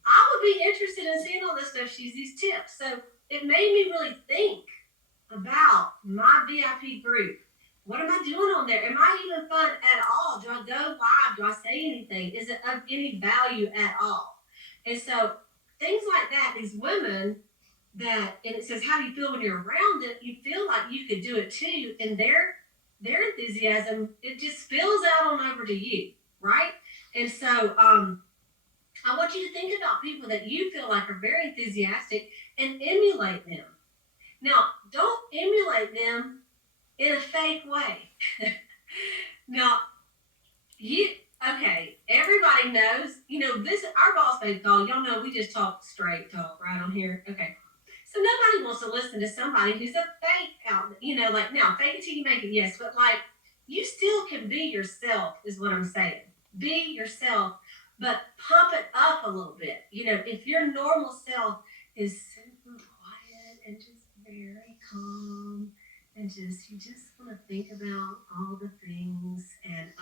I would be interested in seeing all this stuff. She's these tips. So it made me really think about my VIP group. What am I doing on there? Am I even fun at all? Do I go live? Do I say anything? Is it of any value at all? And so things like that, these women and it says, how do you feel when you're around it? You feel like you could do it too. And their enthusiasm, it just spills out on over to you, right? And so I want you to think about people that you feel like are very enthusiastic and emulate them. Now, don't emulate them in a fake way. Now, everybody knows, this, our boss babe call, y'all know we just talk straight talk right on here. Okay. So nobody wants to listen to somebody who's a fake out, now, fake it till you make it, yes, but you still can be yourself, is what I'm saying. Be yourself, but pump it up a little bit. If your normal self is super quiet and just very calm, and you just want to think about all the things, and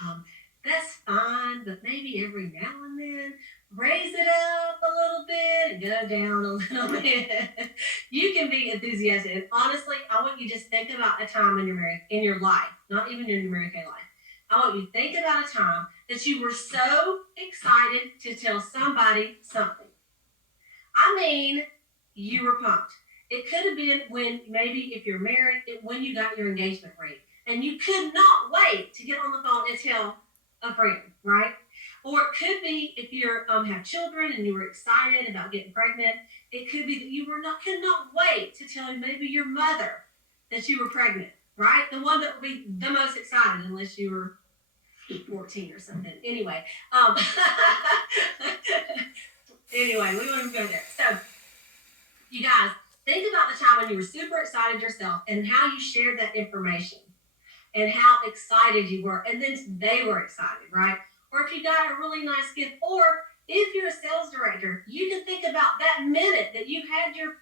that's fine, but maybe every now and then raise it up a little bit and go down a little bit. You can be enthusiastic. And honestly, I want you to just think about a time in your life, not even in your Mary Kay life. I want you to think about a time that you were so excited to tell somebody something. I mean, you were pumped. It could have been when, maybe if you're married, when you got your engagement ring and you could not wait to get on the phone and tell a friend, right? Or it could be if you have children and you were excited about getting pregnant. It could be that you could not wait to tell maybe your mother that you were pregnant, right? The one that would be the most excited, unless you were 14 or something. Anyway, anyway, we won't even go there. So, you guys, think about the time when you were super excited yourself and how you shared that information and how excited you were, and then they were excited, right? Or if you got a really nice gift, or if you're a sales director, you can think about that minute that you had your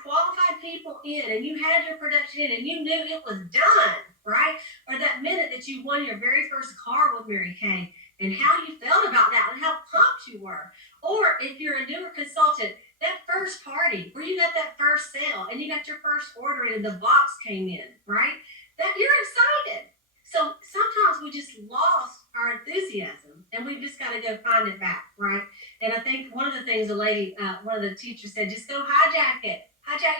qualified people in and you had your production in and you knew it was done, right? Or that minute that you won your very first car with Mary Kay and how you felt about that and how pumped you were. Or if you're a newer consultant, that first party where you got that first sale and you got your first order in and the box came in, right? That you're excited. So sometimes we just lost our enthusiasm and we just got to go find it back, right? And I think one of the things one of the teachers said, just go hijack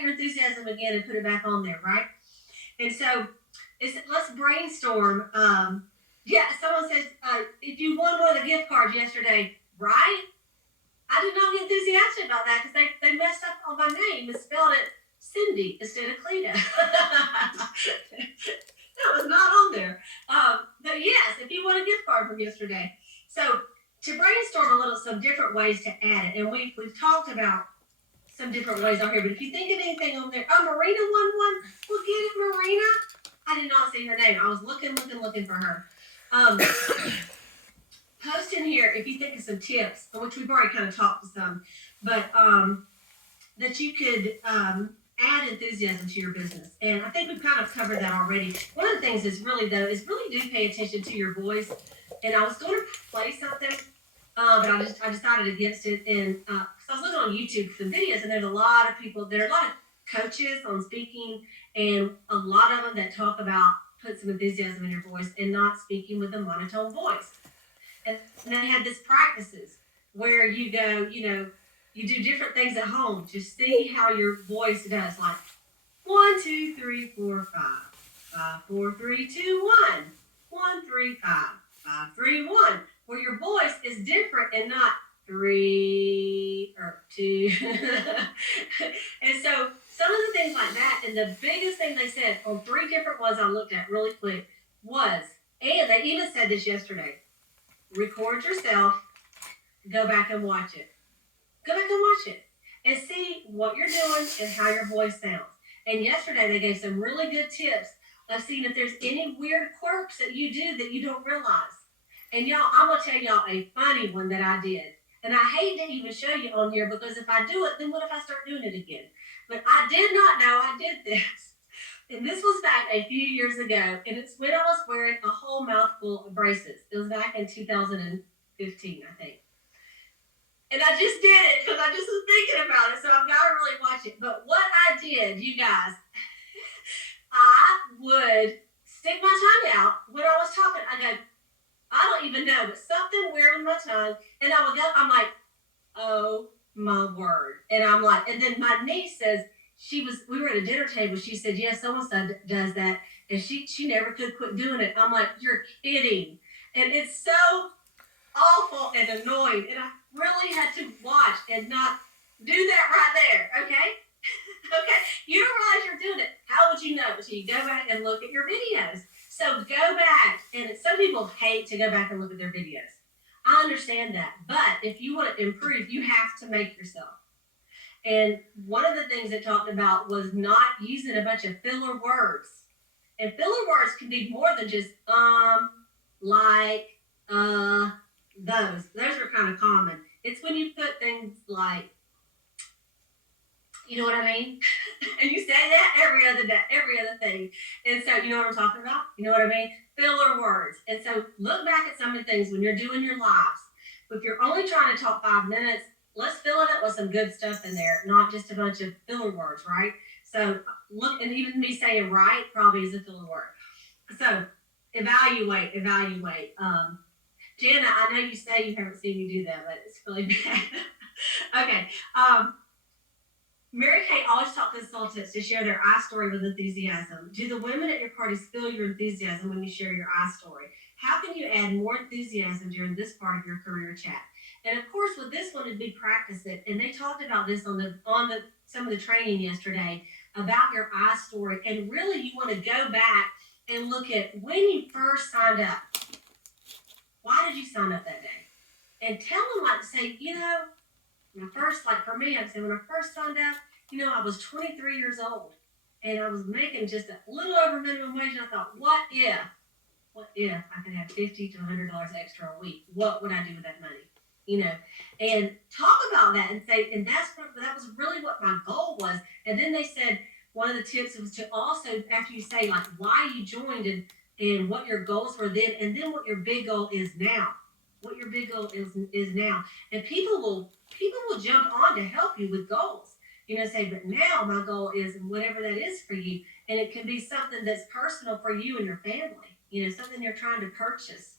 your enthusiasm again and put it back on there, right? And so let's brainstorm. Someone says, if you won one of the gift cards yesterday, right? I did not get enthusiastic about that because they messed up on my name and spelled it Cindy instead of Cleta. That was not on there. But yes, if you want a gift card from yesterday. So to brainstorm some different ways to add it. And we've talked about some different ways on here, but if you think of anything on there, Marina won one. Well, get it, Marina. I did not see her name. I was looking for her. Post in here if you think of some tips, which we've already kind of talked to some, but that you could add enthusiasm to your business. And I think we've kind of covered that already. One of the things is really do pay attention to your voice. And I was going to play something, but I decided against it. And so I was looking on YouTube for some videos, and there's a lot of coaches on speaking, and a lot of them that talk about put some enthusiasm in your voice and not speaking with a monotone voice. And they had this practices where you go, you do different things at home to see how your voice does. Like 1, 2, 3, 4, 5, 5, 4, 3, 2, 1, 1, 3, 5, 5, 3, 1. Where your voice is different and not 3 or 2. And so some of the things like that, and the biggest thing they said on 3 different ones I looked at really quick was, and they even said this yesterday, record yourself, go back and watch it. Go back and watch it and see what you're doing and how your voice sounds. And yesterday they gave some really good tips of seeing if there's any weird quirks that you do that you don't realize. And y'all, I'm going to tell y'all a funny one that I did. And I hate to even show you on here because if I do it, then what if I start doing it again? But I did not know I did this. And this was back a few years ago. And it's when I was wearing a whole mouthful of braces. It was back in 2015, I think. And I just did it because I just was thinking about it. So I've got to really watch it. But what I did, you guys, I would stick my tongue out when I was talking. I go, I don't even know, but something weird with my tongue. And I would go, I'm like, oh my word. And I'm like, and then my niece says, we were at a dinner table. She said, yes, someone does that. And she never could quit doing it. I'm like, you're kidding. And it's so awful and annoying. And I really had to watch and not do that right there. Okay? Okay. You don't realize you're doing it. How would you know? So you go back and look at your videos. So go back, and some people hate to go back and look at their videos. I understand that. But if you want to improve, you have to make yourself. And one of the things it talked about was not using a bunch of filler words. And filler words can be more than just like, those. Those are kind of common. It's when you put things like, you know what I mean? And you say that every other day, every other thing. And so, you know what I'm talking about? You know what I mean? Filler words. And so look back at some of the things when you're doing your lives. If you're only trying to talk 5 minutes, let's fill it up with some good stuff in there, not just a bunch of filler words, right? So look, and even me saying right probably is a filler word. So evaluate. Jana, I know you say you haven't seen me do that, but it's really bad. Okay. Mary Kay always taught consultants to share their I story with enthusiasm. Do the women at your parties feel your enthusiasm when you share your I story? How can you add more enthusiasm during this part of your career chat? And of course, with this one, it'd be practice it. And they talked about this on some of the training yesterday about your I story. And really, you want to go back and look at when you first signed up. Why did you sign up that day? And tell them, like, say, when I first, like for me, I'd say when I first signed up, I was 23 years old and I was making just a little over minimum wage. And I thought, what if I could have $50 to $100 extra a week? What would I do with that money? And talk about that and say, and that was really what my goal was. And then they said, one of the tips was to also, after you say like why you joined and what your goals were then, and then what your big goal is now. What your big goal is now. And people will jump on to help you with goals. Say, but now my goal is whatever that is for you. And it can be something that's personal for you and your family. Something you're trying to purchase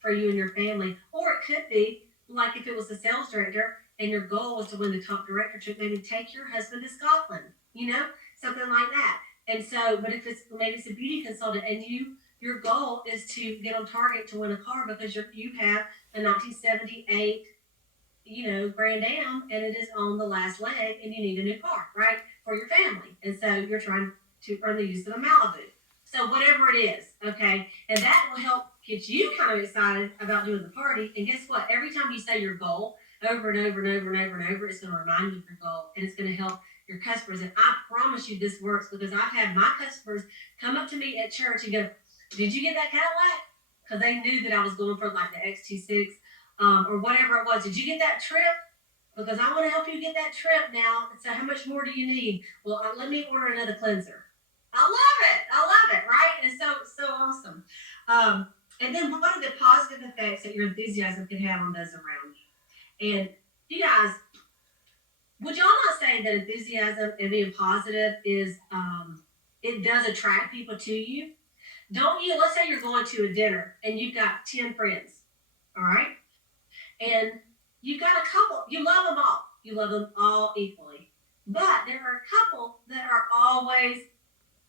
for you and your family. Or it could be like if it was a sales director and your goal was to win the top directorship, maybe take your husband to Scotland, something like that. And so, but if maybe it's a beauty consultant and your goal is to get on target to win a car because you have a 1978 Grand Am, and it is on the last leg, and you need a new car, right, for your family. And so you're trying to earn the use of a Malibu. So whatever it is, okay, and that will help gets you kind of excited about doing the party. And guess what? Every time you say your goal over and over and over and over and over, it's going to remind you of your goal, and it's going to help your customers. And I promise you this works, because I've had my customers come up to me at church and go, did you get that Cadillac? Because they knew that I was going for like the XT6 or whatever it was. Did you get that trip? Because I want to help you get that trip now. So how much more do you need? Well, let me order another cleanser. I love it, right? It's so awesome. And then what are the positive effects that your enthusiasm can have on those around you? And you guys, would y'all not say that enthusiasm and being positive is, it does attract people to you? Don't you? Let's say you're going to a dinner and you've got 10 friends, all right? And you've got a couple, you love them all. You love them all equally. But there are a couple that are always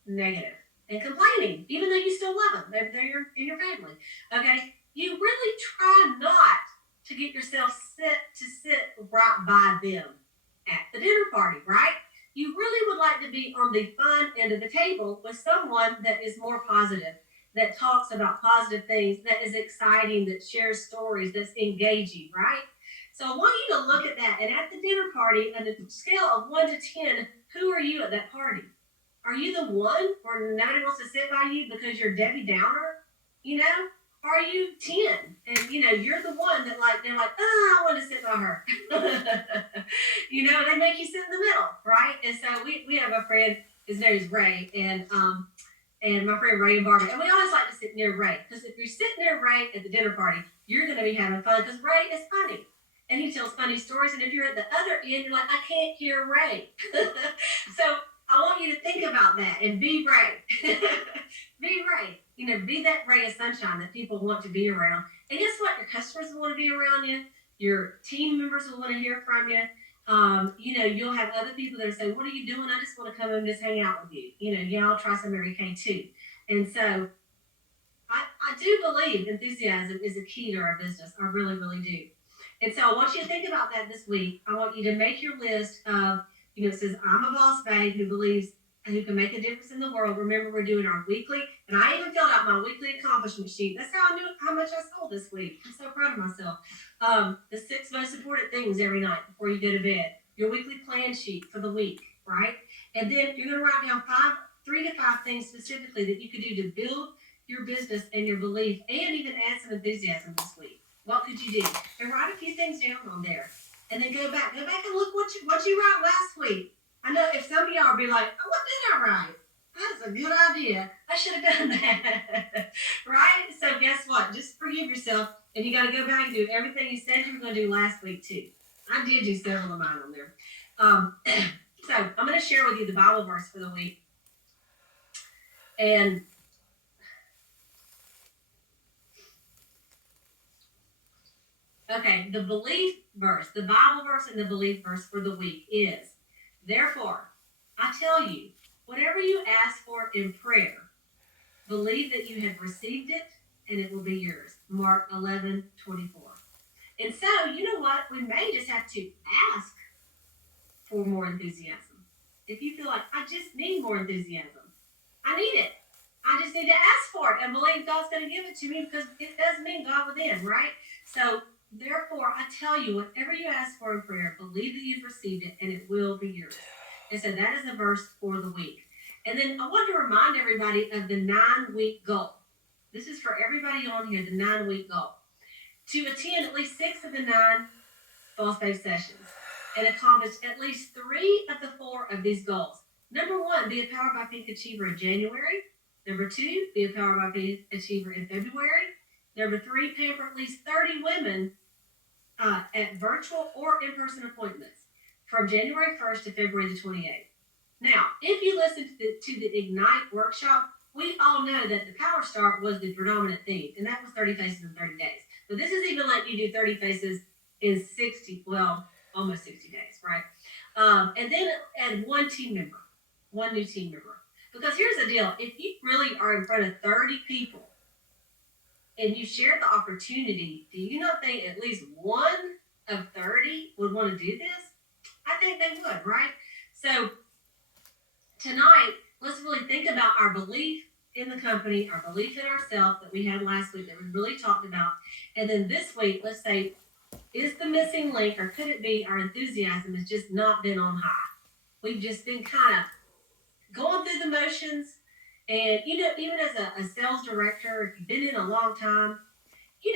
negative and complaining, even though you still love them. They're in your family. Okay? You really try not to get yourself to sit right by them at the dinner party, right? You really would like to be on the fun end of the table with someone that is more positive, that talks about positive things, that is exciting, that shares stories, that's engaging, right? So I want you to look at that. And at the dinner party, on a scale of 1 to 10, who are you at that party? Are you the one where nobody wants to sit by you because you're Debbie Downer? You know? Or are you 10? And, you know, you're the one that, like, they're like, oh, I want to sit by her. You know, they make you sit in the middle, right? And so we have a friend, his name is Ray, and my friend Ray and Barbara, and we always like to sit near Ray, because if you're sitting near Ray at the dinner party, you're going to be having fun, because Ray is funny. And he tells funny stories, and if you're at the other end, you're like, I can't hear Ray. So I want you to think about that and be Ray. Be Ray. You know, be that ray of sunshine that people want to be around. And guess what? Your customers will want to be around you. Your team members will want to hear from you. You know, you'll have other people that are saying, what are you doing? I just want to come and just hang out with you. You know, y'all try some Mary Kay too. And so I do believe enthusiasm is a key to our business. I really, really do. And so I want you to think about that this week. I want you to make your list of, you know, it says, I'm a boss babe who believes and who can make a difference in the world. Remember, we're doing our weekly, and I even filled out my weekly accomplishment sheet. That's how I knew how much I sold this week. I'm so proud of myself. The 6 most important things every night before you go to bed. Your weekly plan sheet for the week, right? And then you're going to write down 3 to 5 things specifically that you could do to build your business and your belief, and even add some enthusiasm this week. What could you do? And write a few things down on there. And then go back and look what you wrote last week. I know if some of y'all will be like, oh, what did I write? That's a good idea. I should have done that. Right? So guess what? Just forgive yourself, and you got to go back and do everything you said you were going to do last week too. I did do several of mine on there. So I'm going to share with you the Bible verse for the week. And okay, the belief verse, the Bible verse and the belief verse for the week is, therefore, I tell you, whatever you ask for in prayer, believe that you have received it and it will be yours. Mark 11:24. And so, you know what? We may just have to ask for more enthusiasm. If you feel like, I just need more enthusiasm. I need it. I just need to ask for it and believe God's going to give it to me, because it does mean God within, right? So, therefore, I tell you, whatever you ask for in prayer, believe that you've received it and it will be yours. And so that is the verse for the week. And then I want to remind everybody of the 9-week goal. This is for everybody on here, the 9-week goal. To attend at least 6 of the 9 Boss Babe sessions and accomplish at least 3 of the 4 of these goals. Number 1, be a Powered by Pink Achiever in January. Number 2, be a Powered by Pink Achiever in February. Number 3, pamper at least 30 women at virtual or in-person appointments from January 1st to February the 28th. Now, if you listen to the Ignite workshop, we all know that the Power Start was the predominant theme, and that was 30 faces in 30 days. But this is even like you do 30 faces in almost 60 days, right? And then add one new team member. Because here's the deal. If you really are in front of 30 people and you share the opportunity, do you not think at least 1 of 30 would want to do this? I think they would, right? So tonight, let's really think about our belief in the company, our belief in ourselves that we had last week that we really talked about. And then this week, let's say, is the missing link, or could it be our enthusiasm has just not been on high? We've just been kind of going through the motions. And, even as a sales director, if you've been in a long time, you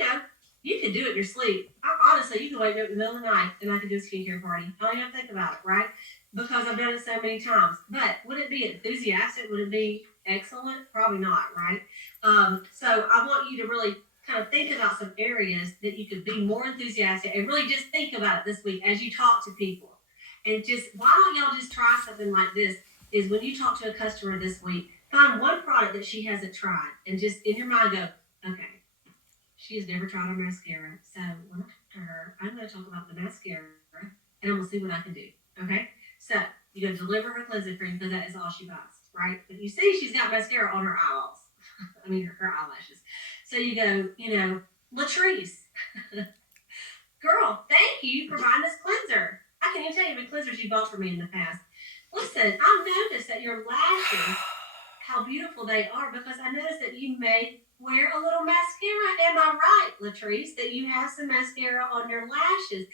can do it in your sleep. Honestly, you can wake up in the middle of the night and I can do a skincare party. I don't even think about it, right? Because I've done it so many times. But would it be enthusiastic? Would it be excellent? Probably not, right? So I want you to really kind of think about some areas that you could be more enthusiastic, and really just think about it this week as you talk to people. And just, why don't y'all just try something like this, is when you talk to a customer this week, find one product that she hasn't tried and just in your mind go, okay, she has never tried a mascara. So when I talk to her, I'm going to talk about the mascara and I'm going to see what I can do. Okay? So you're going to deliver her cleansing cream because that is all she buys, right? But you see she's got mascara on her eyeballs. I mean, her eyelashes. So you go, Latrice, girl, thank you for buying this cleanser. I can't even tell you how many cleansers you bought for me in the past. Listen, I've noticed that your lashes, how beautiful they are, because I noticed that you may wear a little mascara. Am I right, Latrice, that you have some mascara on your lashes?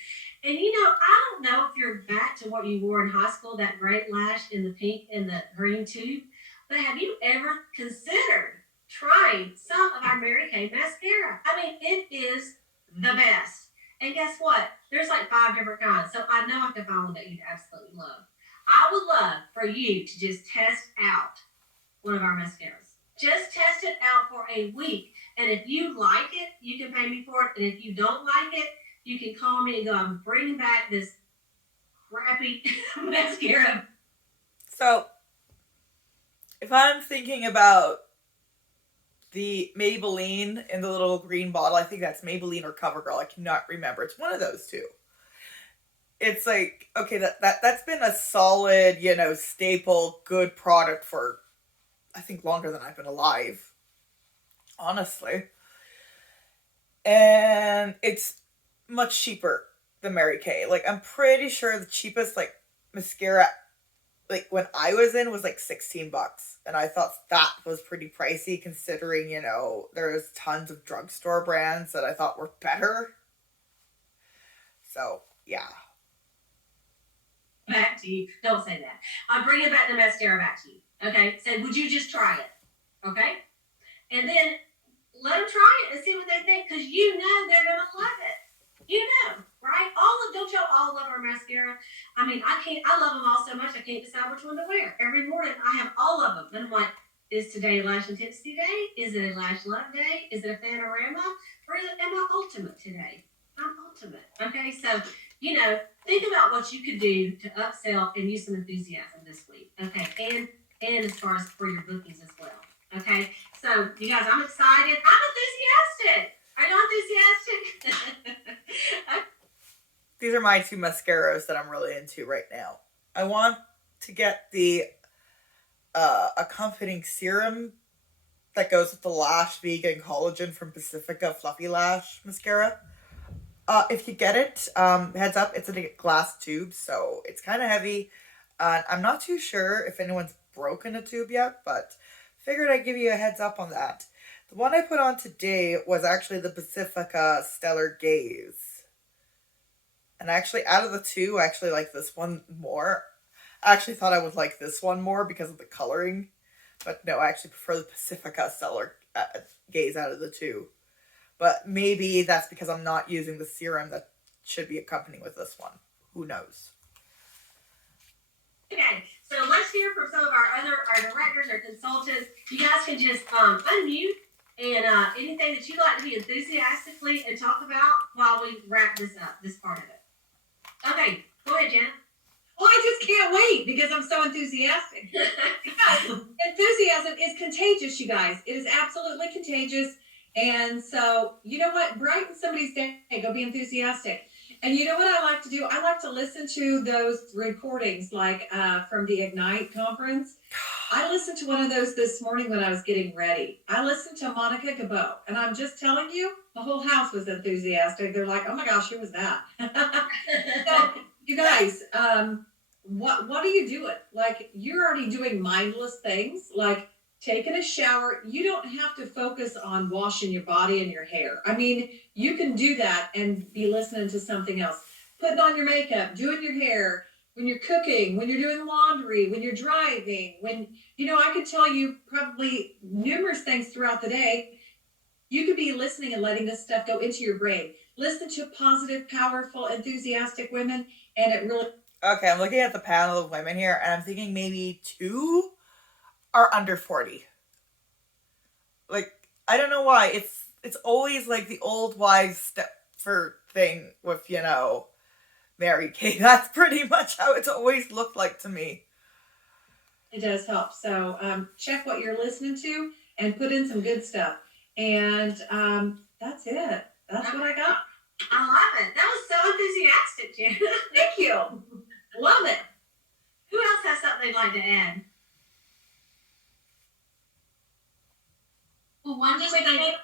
And I don't know if you're back to what you wore in high school, that great lash in the pink and the green tube, but have you ever considered trying some of our Mary Kay mascara? I mean, it is the best. And guess what? There's like 5 different kinds. So I know I can find one that you'd absolutely love. I would love for you to just test out one of our mascaras. Just test it out for a week. And if you like it, you can pay me for it. And if you don't like it, you can call me and go, I'm bringing back this crappy mascara. So, if I'm thinking about the Maybelline in the little green bottle, I think that's Maybelline or CoverGirl. I cannot remember. It's one of those two. It's like, okay, that's been a solid, staple, good product for, I think, longer than I've been alive. Honestly. And it's much cheaper than Mary Kay. Like, I'm pretty sure the cheapest, mascara, when I was in, was $16. And I thought that was pretty pricey, considering, there's tons of drugstore brands that I thought were better. So, yeah. Back to you. Don't say that. I'm bringing back the mascara back to you. Okay? Say, would you just try it? Okay? And then let them try it and see what they think, because they're going to love it. Right? Don't y'all all love our mascara? I mean, I love them all so much, I can't decide which one to wear. Every morning, I have all of them. And I'm like, is today Lash Intensity Day? Is it a Lash Love Day? Is it a Panorama? Or am I Ultimate today? I'm Ultimate. Okay? So, think about what you could do to upsell and use some enthusiasm this week. Okay? And as far as for your bookings as well. Okay? So, you guys, I'm excited. I'm enthusiastic. Are you enthusiastic? These are my 2 mascaras that I'm really into right now. I want to get the accompanying serum that goes with the Lash Vegan Collagen from Pacifica Fluffy Lash Mascara. If you get it, heads up, it's in a glass tube, so it's kind of heavy. I'm not too sure if anyone's broken a tube yet, but figured I'd give you a heads up on that. The one I put on today was actually the Pacifica Stellar Gaze. And actually, out of the 2, I actually like this one more. I actually thought I would like this one more because of the coloring. But no, I actually prefer the Pacifica Stellar Gaze out of the 2. But maybe that's because I'm not using the serum that should be accompanying with this one. Who knows? Okay, so let's hear from some of our directors or consultants. You guys can just unmute and anything that you'd like to be enthusiastically and talk about while we wrap this up, this part of it. Okay, go ahead, Jen. Well, I just can't wait because I'm so enthusiastic. Enthusiasm is contagious, you guys. It is absolutely contagious. And so, you know what? Brighten somebody's day. Go be enthusiastic. And you know what I like to do? I like to listen to those recordings, from the Ignite conference. I listened to one of those this morning when I was getting ready. I listened to Monica Gabot, and I'm just telling you, the whole house was enthusiastic. They're like, oh my gosh, who was that? So, you guys, what are you doing? You're already doing mindless things. taking a shower. You don't have to focus on washing your body and your hair. I mean, you can do that and be listening to something else. Putting on your makeup, doing your hair, when you're cooking, when you're doing laundry, when you're driving, I could tell you probably numerous things throughout the day. You could be listening and letting this stuff go into your brain. Listen to positive, powerful, enthusiastic women, and it really... Okay, I'm looking at the panel of women here, and I'm thinking maybe 2 are under 40. Like, I don't know why. It's always like the old wives Stepford thing with, Mary Kay. That's pretty much how it's always looked like to me. It does help. So check what you're listening to and put in some good stuff. And that's it. That's what I got. I love it. That was so enthusiastic, Jen. Thank you. Love it. Who else has something they'd like to add? Well, one thing.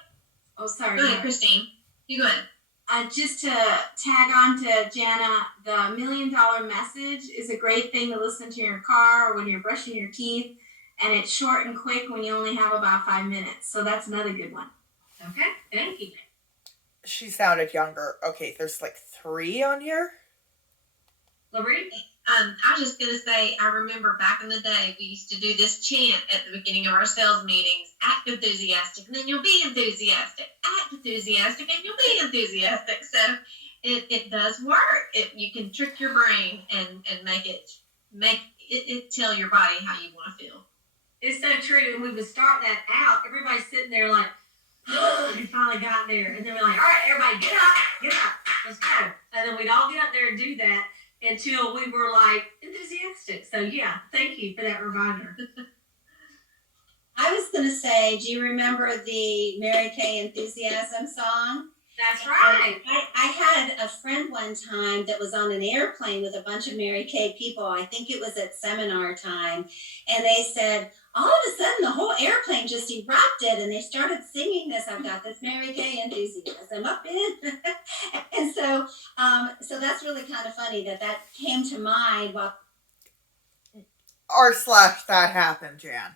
Oh, sorry. Go ahead, Christine. You go ahead. Just to tag on to Jana, the $1 Million Message is a great thing to listen to in your car or when you're brushing your teeth. And it's short and quick when you only have about 5 minutes. So that's another good one. Okay, thank you. She sounded younger. Okay, there's like 3 on here. Lorraine? I was just going to say, I remember back in the day, we used to do this chant at the beginning of our sales meetings, act enthusiastic, and then you'll be enthusiastic. Act enthusiastic, and you'll be enthusiastic. So it does work. You can trick your brain and make it tell your body how you want to feel. It's so true. And we would start that out. Everybody's sitting there like, oh, we finally got there. And then we're like, all right, everybody get up, let's go. And then we'd all get up there and do that until we were like enthusiastic. So yeah, thank you for that reminder. I was going to say, do you remember the Mary Kay Enthusiasm song? That's right. I had a friend one time that was on an airplane with a bunch of Mary Kay people. I think it was at seminar time. And they said, all of a sudden, the whole airplane just erupted and they started singing this. I've got this Mary Kay enthusiasm up in. And so that's really kind of funny that came to mind while /that happened, Jan.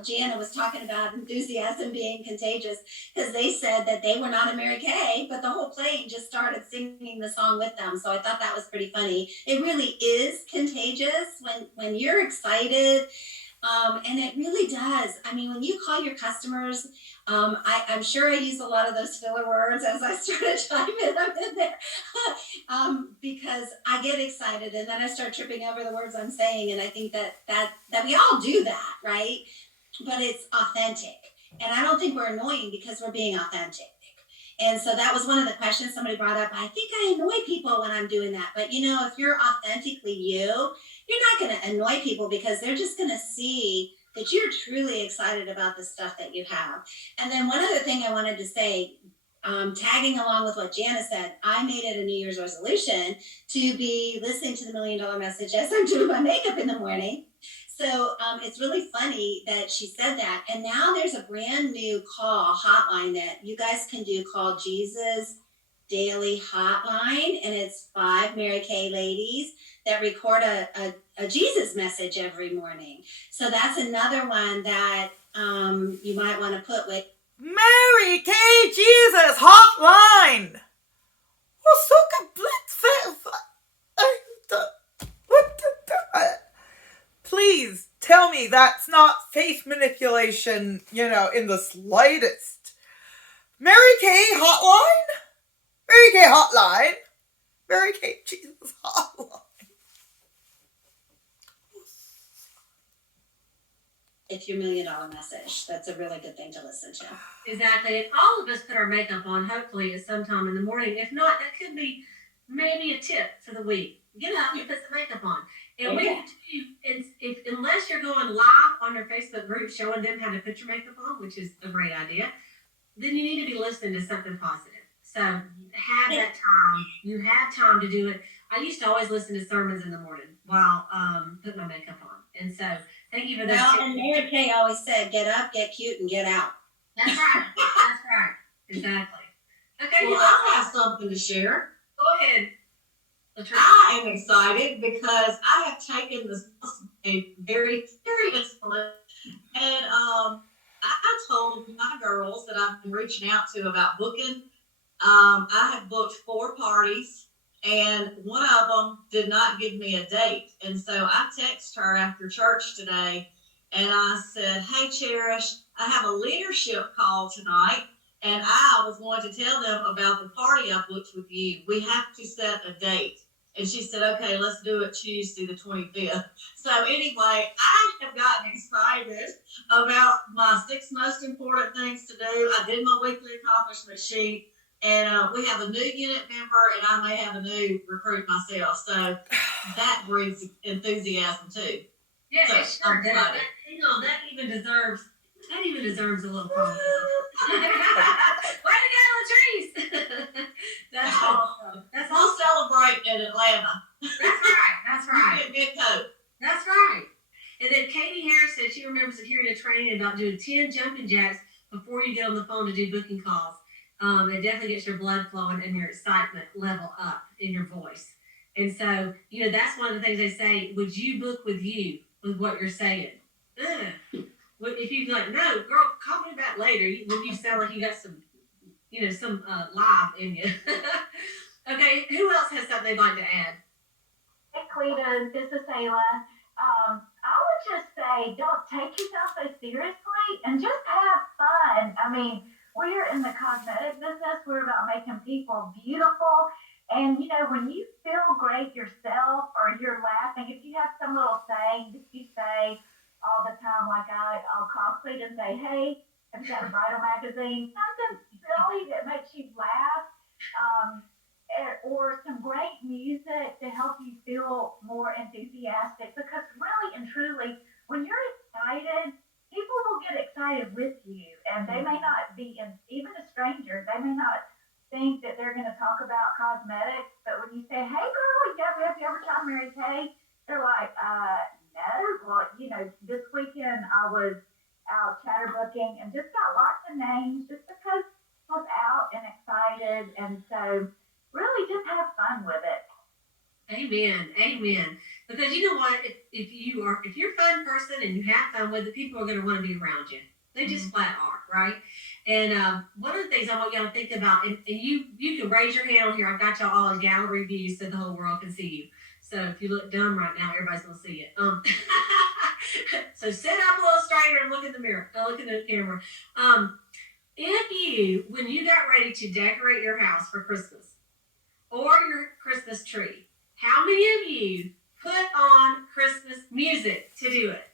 Gianna was talking about enthusiasm being contagious, because they said that they were not a Mary Kay, but the whole plane just started singing the song with them. So I thought that was pretty funny. It really is contagious when you're excited. And it really does. I mean, when you call your customers, I'm sure I use a lot of those filler words as I started chiming them in there because I get excited and then I start tripping over the words I'm saying. And I think that we all do that, right? But it's authentic. And I don't think we're annoying because we're being authentic. And so that was one of the questions somebody brought up. I think I annoy people when I'm doing that. But, if you're authentically you're not going to annoy people because they're just going to see that you're truly excited about the stuff that you have. And then one other thing I wanted to say, tagging along with what Jana said, I made it a New Year's resolution to be listening to the $1 Million Message as I'm doing my makeup in the morning. So it's really funny that she said that. And now there's a brand new hotline that you guys can do called Jesus Daily Hotline. And it's 5 Mary Kay ladies that record a Jesus message every morning. So that's another one that you might want to put with Mary Kay Jesus Hotline. Please tell me that's not face manipulation, in the slightest. Mary Kay Hotline? Mary Kay Hotline? Mary Kay Jesus Hotline. if your $1 Million Message. That's a really good thing to listen to. Exactly. And all of us put our makeup on, hopefully, at some time in the morning. If not, that could be maybe a tip for the week. Get up and put some makeup on. And unless you're going live on your Facebook group showing them how to put your makeup on, which is a great idea, then you need to be listening to something positive. So have that time. You have time to do it. I used to always listen to sermons in the morning while putting my makeup on. And so thank you for that. Well, and Mary Kay always said, get up, get cute, and get out. That's right. That's right. Exactly. Okay. Well, I have something to share. Go ahead. I am excited because I have taken this a very Seriously. And I told my girls that I've been reaching out to about booking. I have booked 4 parties, and one of them did not give me a date. And so I texted her after church today, and I said, "Hey, Cherish, I have a leadership call tonight, and I was wanting to tell them about the party I booked with you. We have to set a date." And she said, "Okay, let's do it Tuesday the 25th. So anyway, I have gotten excited about my 6 most important things to do. I did my weekly accomplishment sheet, and we have a new unit member, and I may have a new recruit myself. So that brings enthusiasm too. Yeah, So, it sure I'm does. excited. That even deserves a little compliment. Way to go, Latrice! That's awesome. That's We'll awesome. celebrate in Atlanta. That's right. Good coat. That's right. And then Katie Harris said she remembers hearing a training about doing 10 jumping jacks before you get on the phone to do booking calls. It definitely gets your blood flowing and your excitement level up in your voice. And so, that's one of the things they say, would you book with you with what you're saying? Ugh. If you're like, no, girl, call me back later, when you sound like you got some, some live in you. Okay, who else has something they'd like to add? Hey, Cleta, this is Ayla. I would just say, don't take yourself so seriously and just have fun. I mean, we're in the cosmetic business. We're about making people beautiful. And, when you feel great yourself or you're laughing, if you have some little saying that you say all the time, like I'll call Cleta and say, "Hey, have you got a bridal magazine?" Something silly that makes you laugh. Or some great music to help you feel more enthusiastic, because really and truly, when you're excited, people will get excited with you, and they may not be, even a stranger, they may not think that they're going to talk about cosmetics, but when you say, "Hey girl, have you ever tried Mary Kay?" They're like, no. Well, this weekend I was out chatterbooking and just got lots of names just because I was out and excited, and so really just have fun with it. Amen. Because you know what? If you're a fun person and you have fun with it, people are going to want to be around you. They just flat are, right? And one of the things I want y'all to think about, and you can raise your hand on here. I've got y'all all in gallery view so the whole world can see you. So if you look dumb right now, everybody's going to see it. So sit up a little straighter and look in the mirror. Look in the camera. When you got ready to decorate your house for Christmas, or your Christmas tree, how many of you put on Christmas music to do it?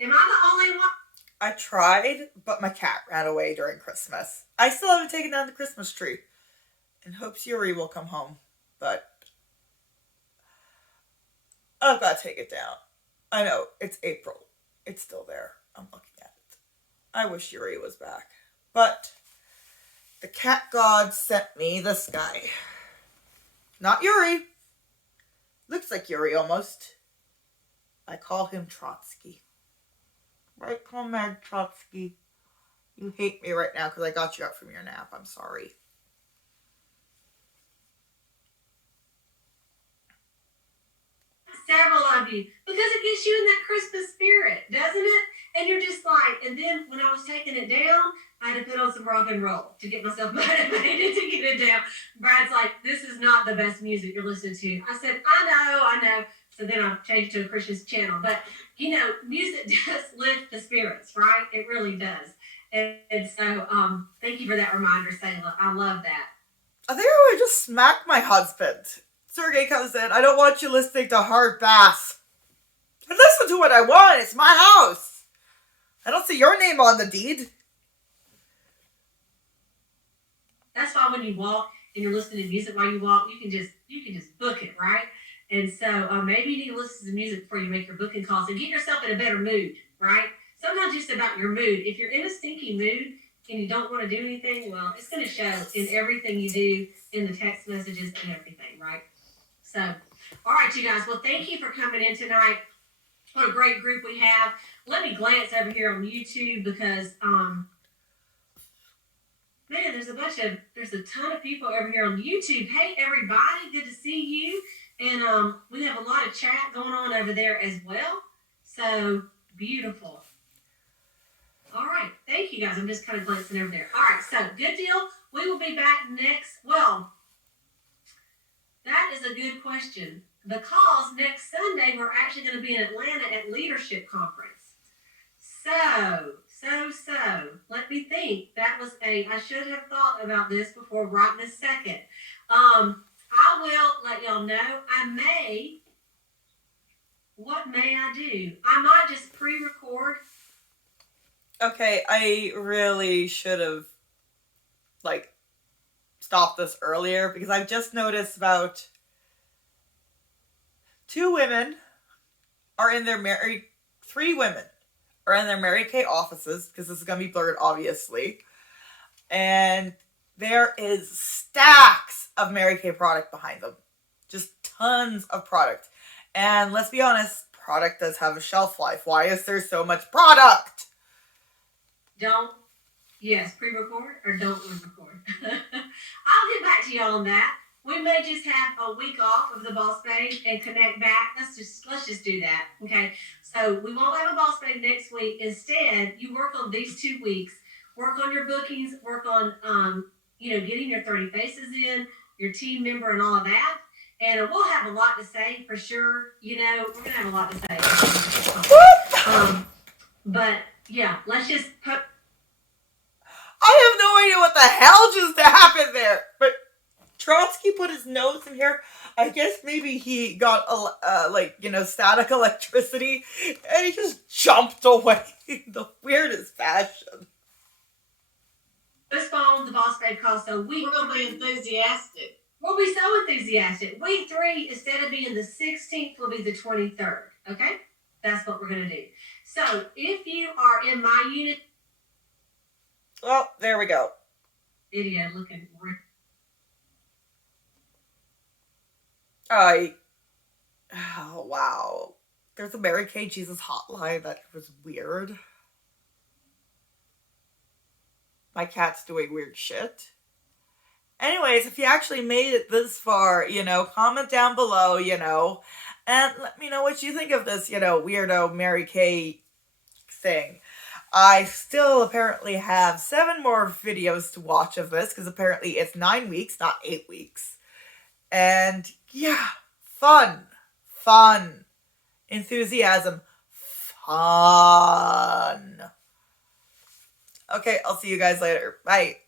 Am I the only one? I tried, but my cat ran away during Christmas. I still haven't taken down the Christmas tree. In hopes Yuri will come home, but I've got to take it down. I know, it's April. It's still there. I'm looking at it. I wish Yuri was back. But the cat god sent me this guy. Not Yuri. Looks like Yuri almost. I call him Trotsky. Right, Comrade Trotsky? You hate me right now because I got you up from your nap. I'm sorry. Several of you, because it gets you in that Christmas spirit, doesn't it? And you're just like, and then when I was taking it down, I had to put on some rock and roll to get myself motivated to get it down. Brad's like, "This is not the best music you're listening to." I said, I know. So then I changed to a Christian channel. But, music does lift the spirits, right? It really does. And so thank you for that reminder, Sayla. I love that. I think I would just smack my husband. Sergey comes in. "I don't want you listening to hard bass. I listen to what I want. It's my house. I don't see your name on the deed." That's why when you walk and you're listening to music while you walk, you can just book it, right? And so maybe you need to listen to music before you make your booking calls and get yourself in a better mood, right? Sometimes just about your mood. If you're in a stinky mood and you don't want to do anything, well, it's going to show in everything you do, in the text messages and everything, right? So, all right, you guys. Well, thank you for coming in tonight. What a great group we have. Let me glance over here on YouTube because, man, there's a ton of people over here on YouTube. Hey, everybody. Good to see you. And we have a lot of chat going on over there as well. So beautiful. All right. Thank you, guys. I'm just kind of glancing over there. All right. So good deal. We will be back next. Well, that is a good question because next Sunday we're actually going to be in Atlanta at Leadership Conference. So, let me think. I should have thought about this before right this second. I will let y'all know. What may I do? I might just pre-record. Okay, I really should have, stopped this earlier because I've just noticed about 3 women are in their Mary Kay offices, because this is going to be blurred, obviously. And there is stacks of Mary Kay product behind them. Just tons of product. And let's be honest, product does have a shelf life. Why is there so much product? Pre-record or don't record. I'll get back to you on that. We may just have a week off of the Boss Babe and connect back. Let's just do that. Okay. So we won't have a Boss Babe next week. Instead, you work on these 2 weeks. Work on your bookings. Work on getting your 30 faces in, your team member, and all of that. And we'll have a lot to say for sure. We're gonna have a lot to say. But yeah, let's just put. I have no idea what the hell just happened there. But Trotsky put his nose in here. I guess maybe he got static electricity, and he just jumped away in the weirdest fashion. Postpone the Boss Babe call, so We're gonna be enthusiastic. We'll be so enthusiastic. Week 3, instead of being the 16th, will be the 23rd. Okay? That's what we're gonna do. So if you are in my unit. Well, there we go. Video looking. Oh, wow. There's a Mary Kay Jesus hotline. That was weird. My cat's doing weird shit. Anyways, if you actually made it this far, comment down below, and let me know what you think of this, weirdo Mary Kay thing. I still apparently have 7 more videos to watch of this, because apparently it's 9 weeks, not 8 weeks. And yeah, fun, enthusiasm, fun. Okay, I'll see you guys later. Bye.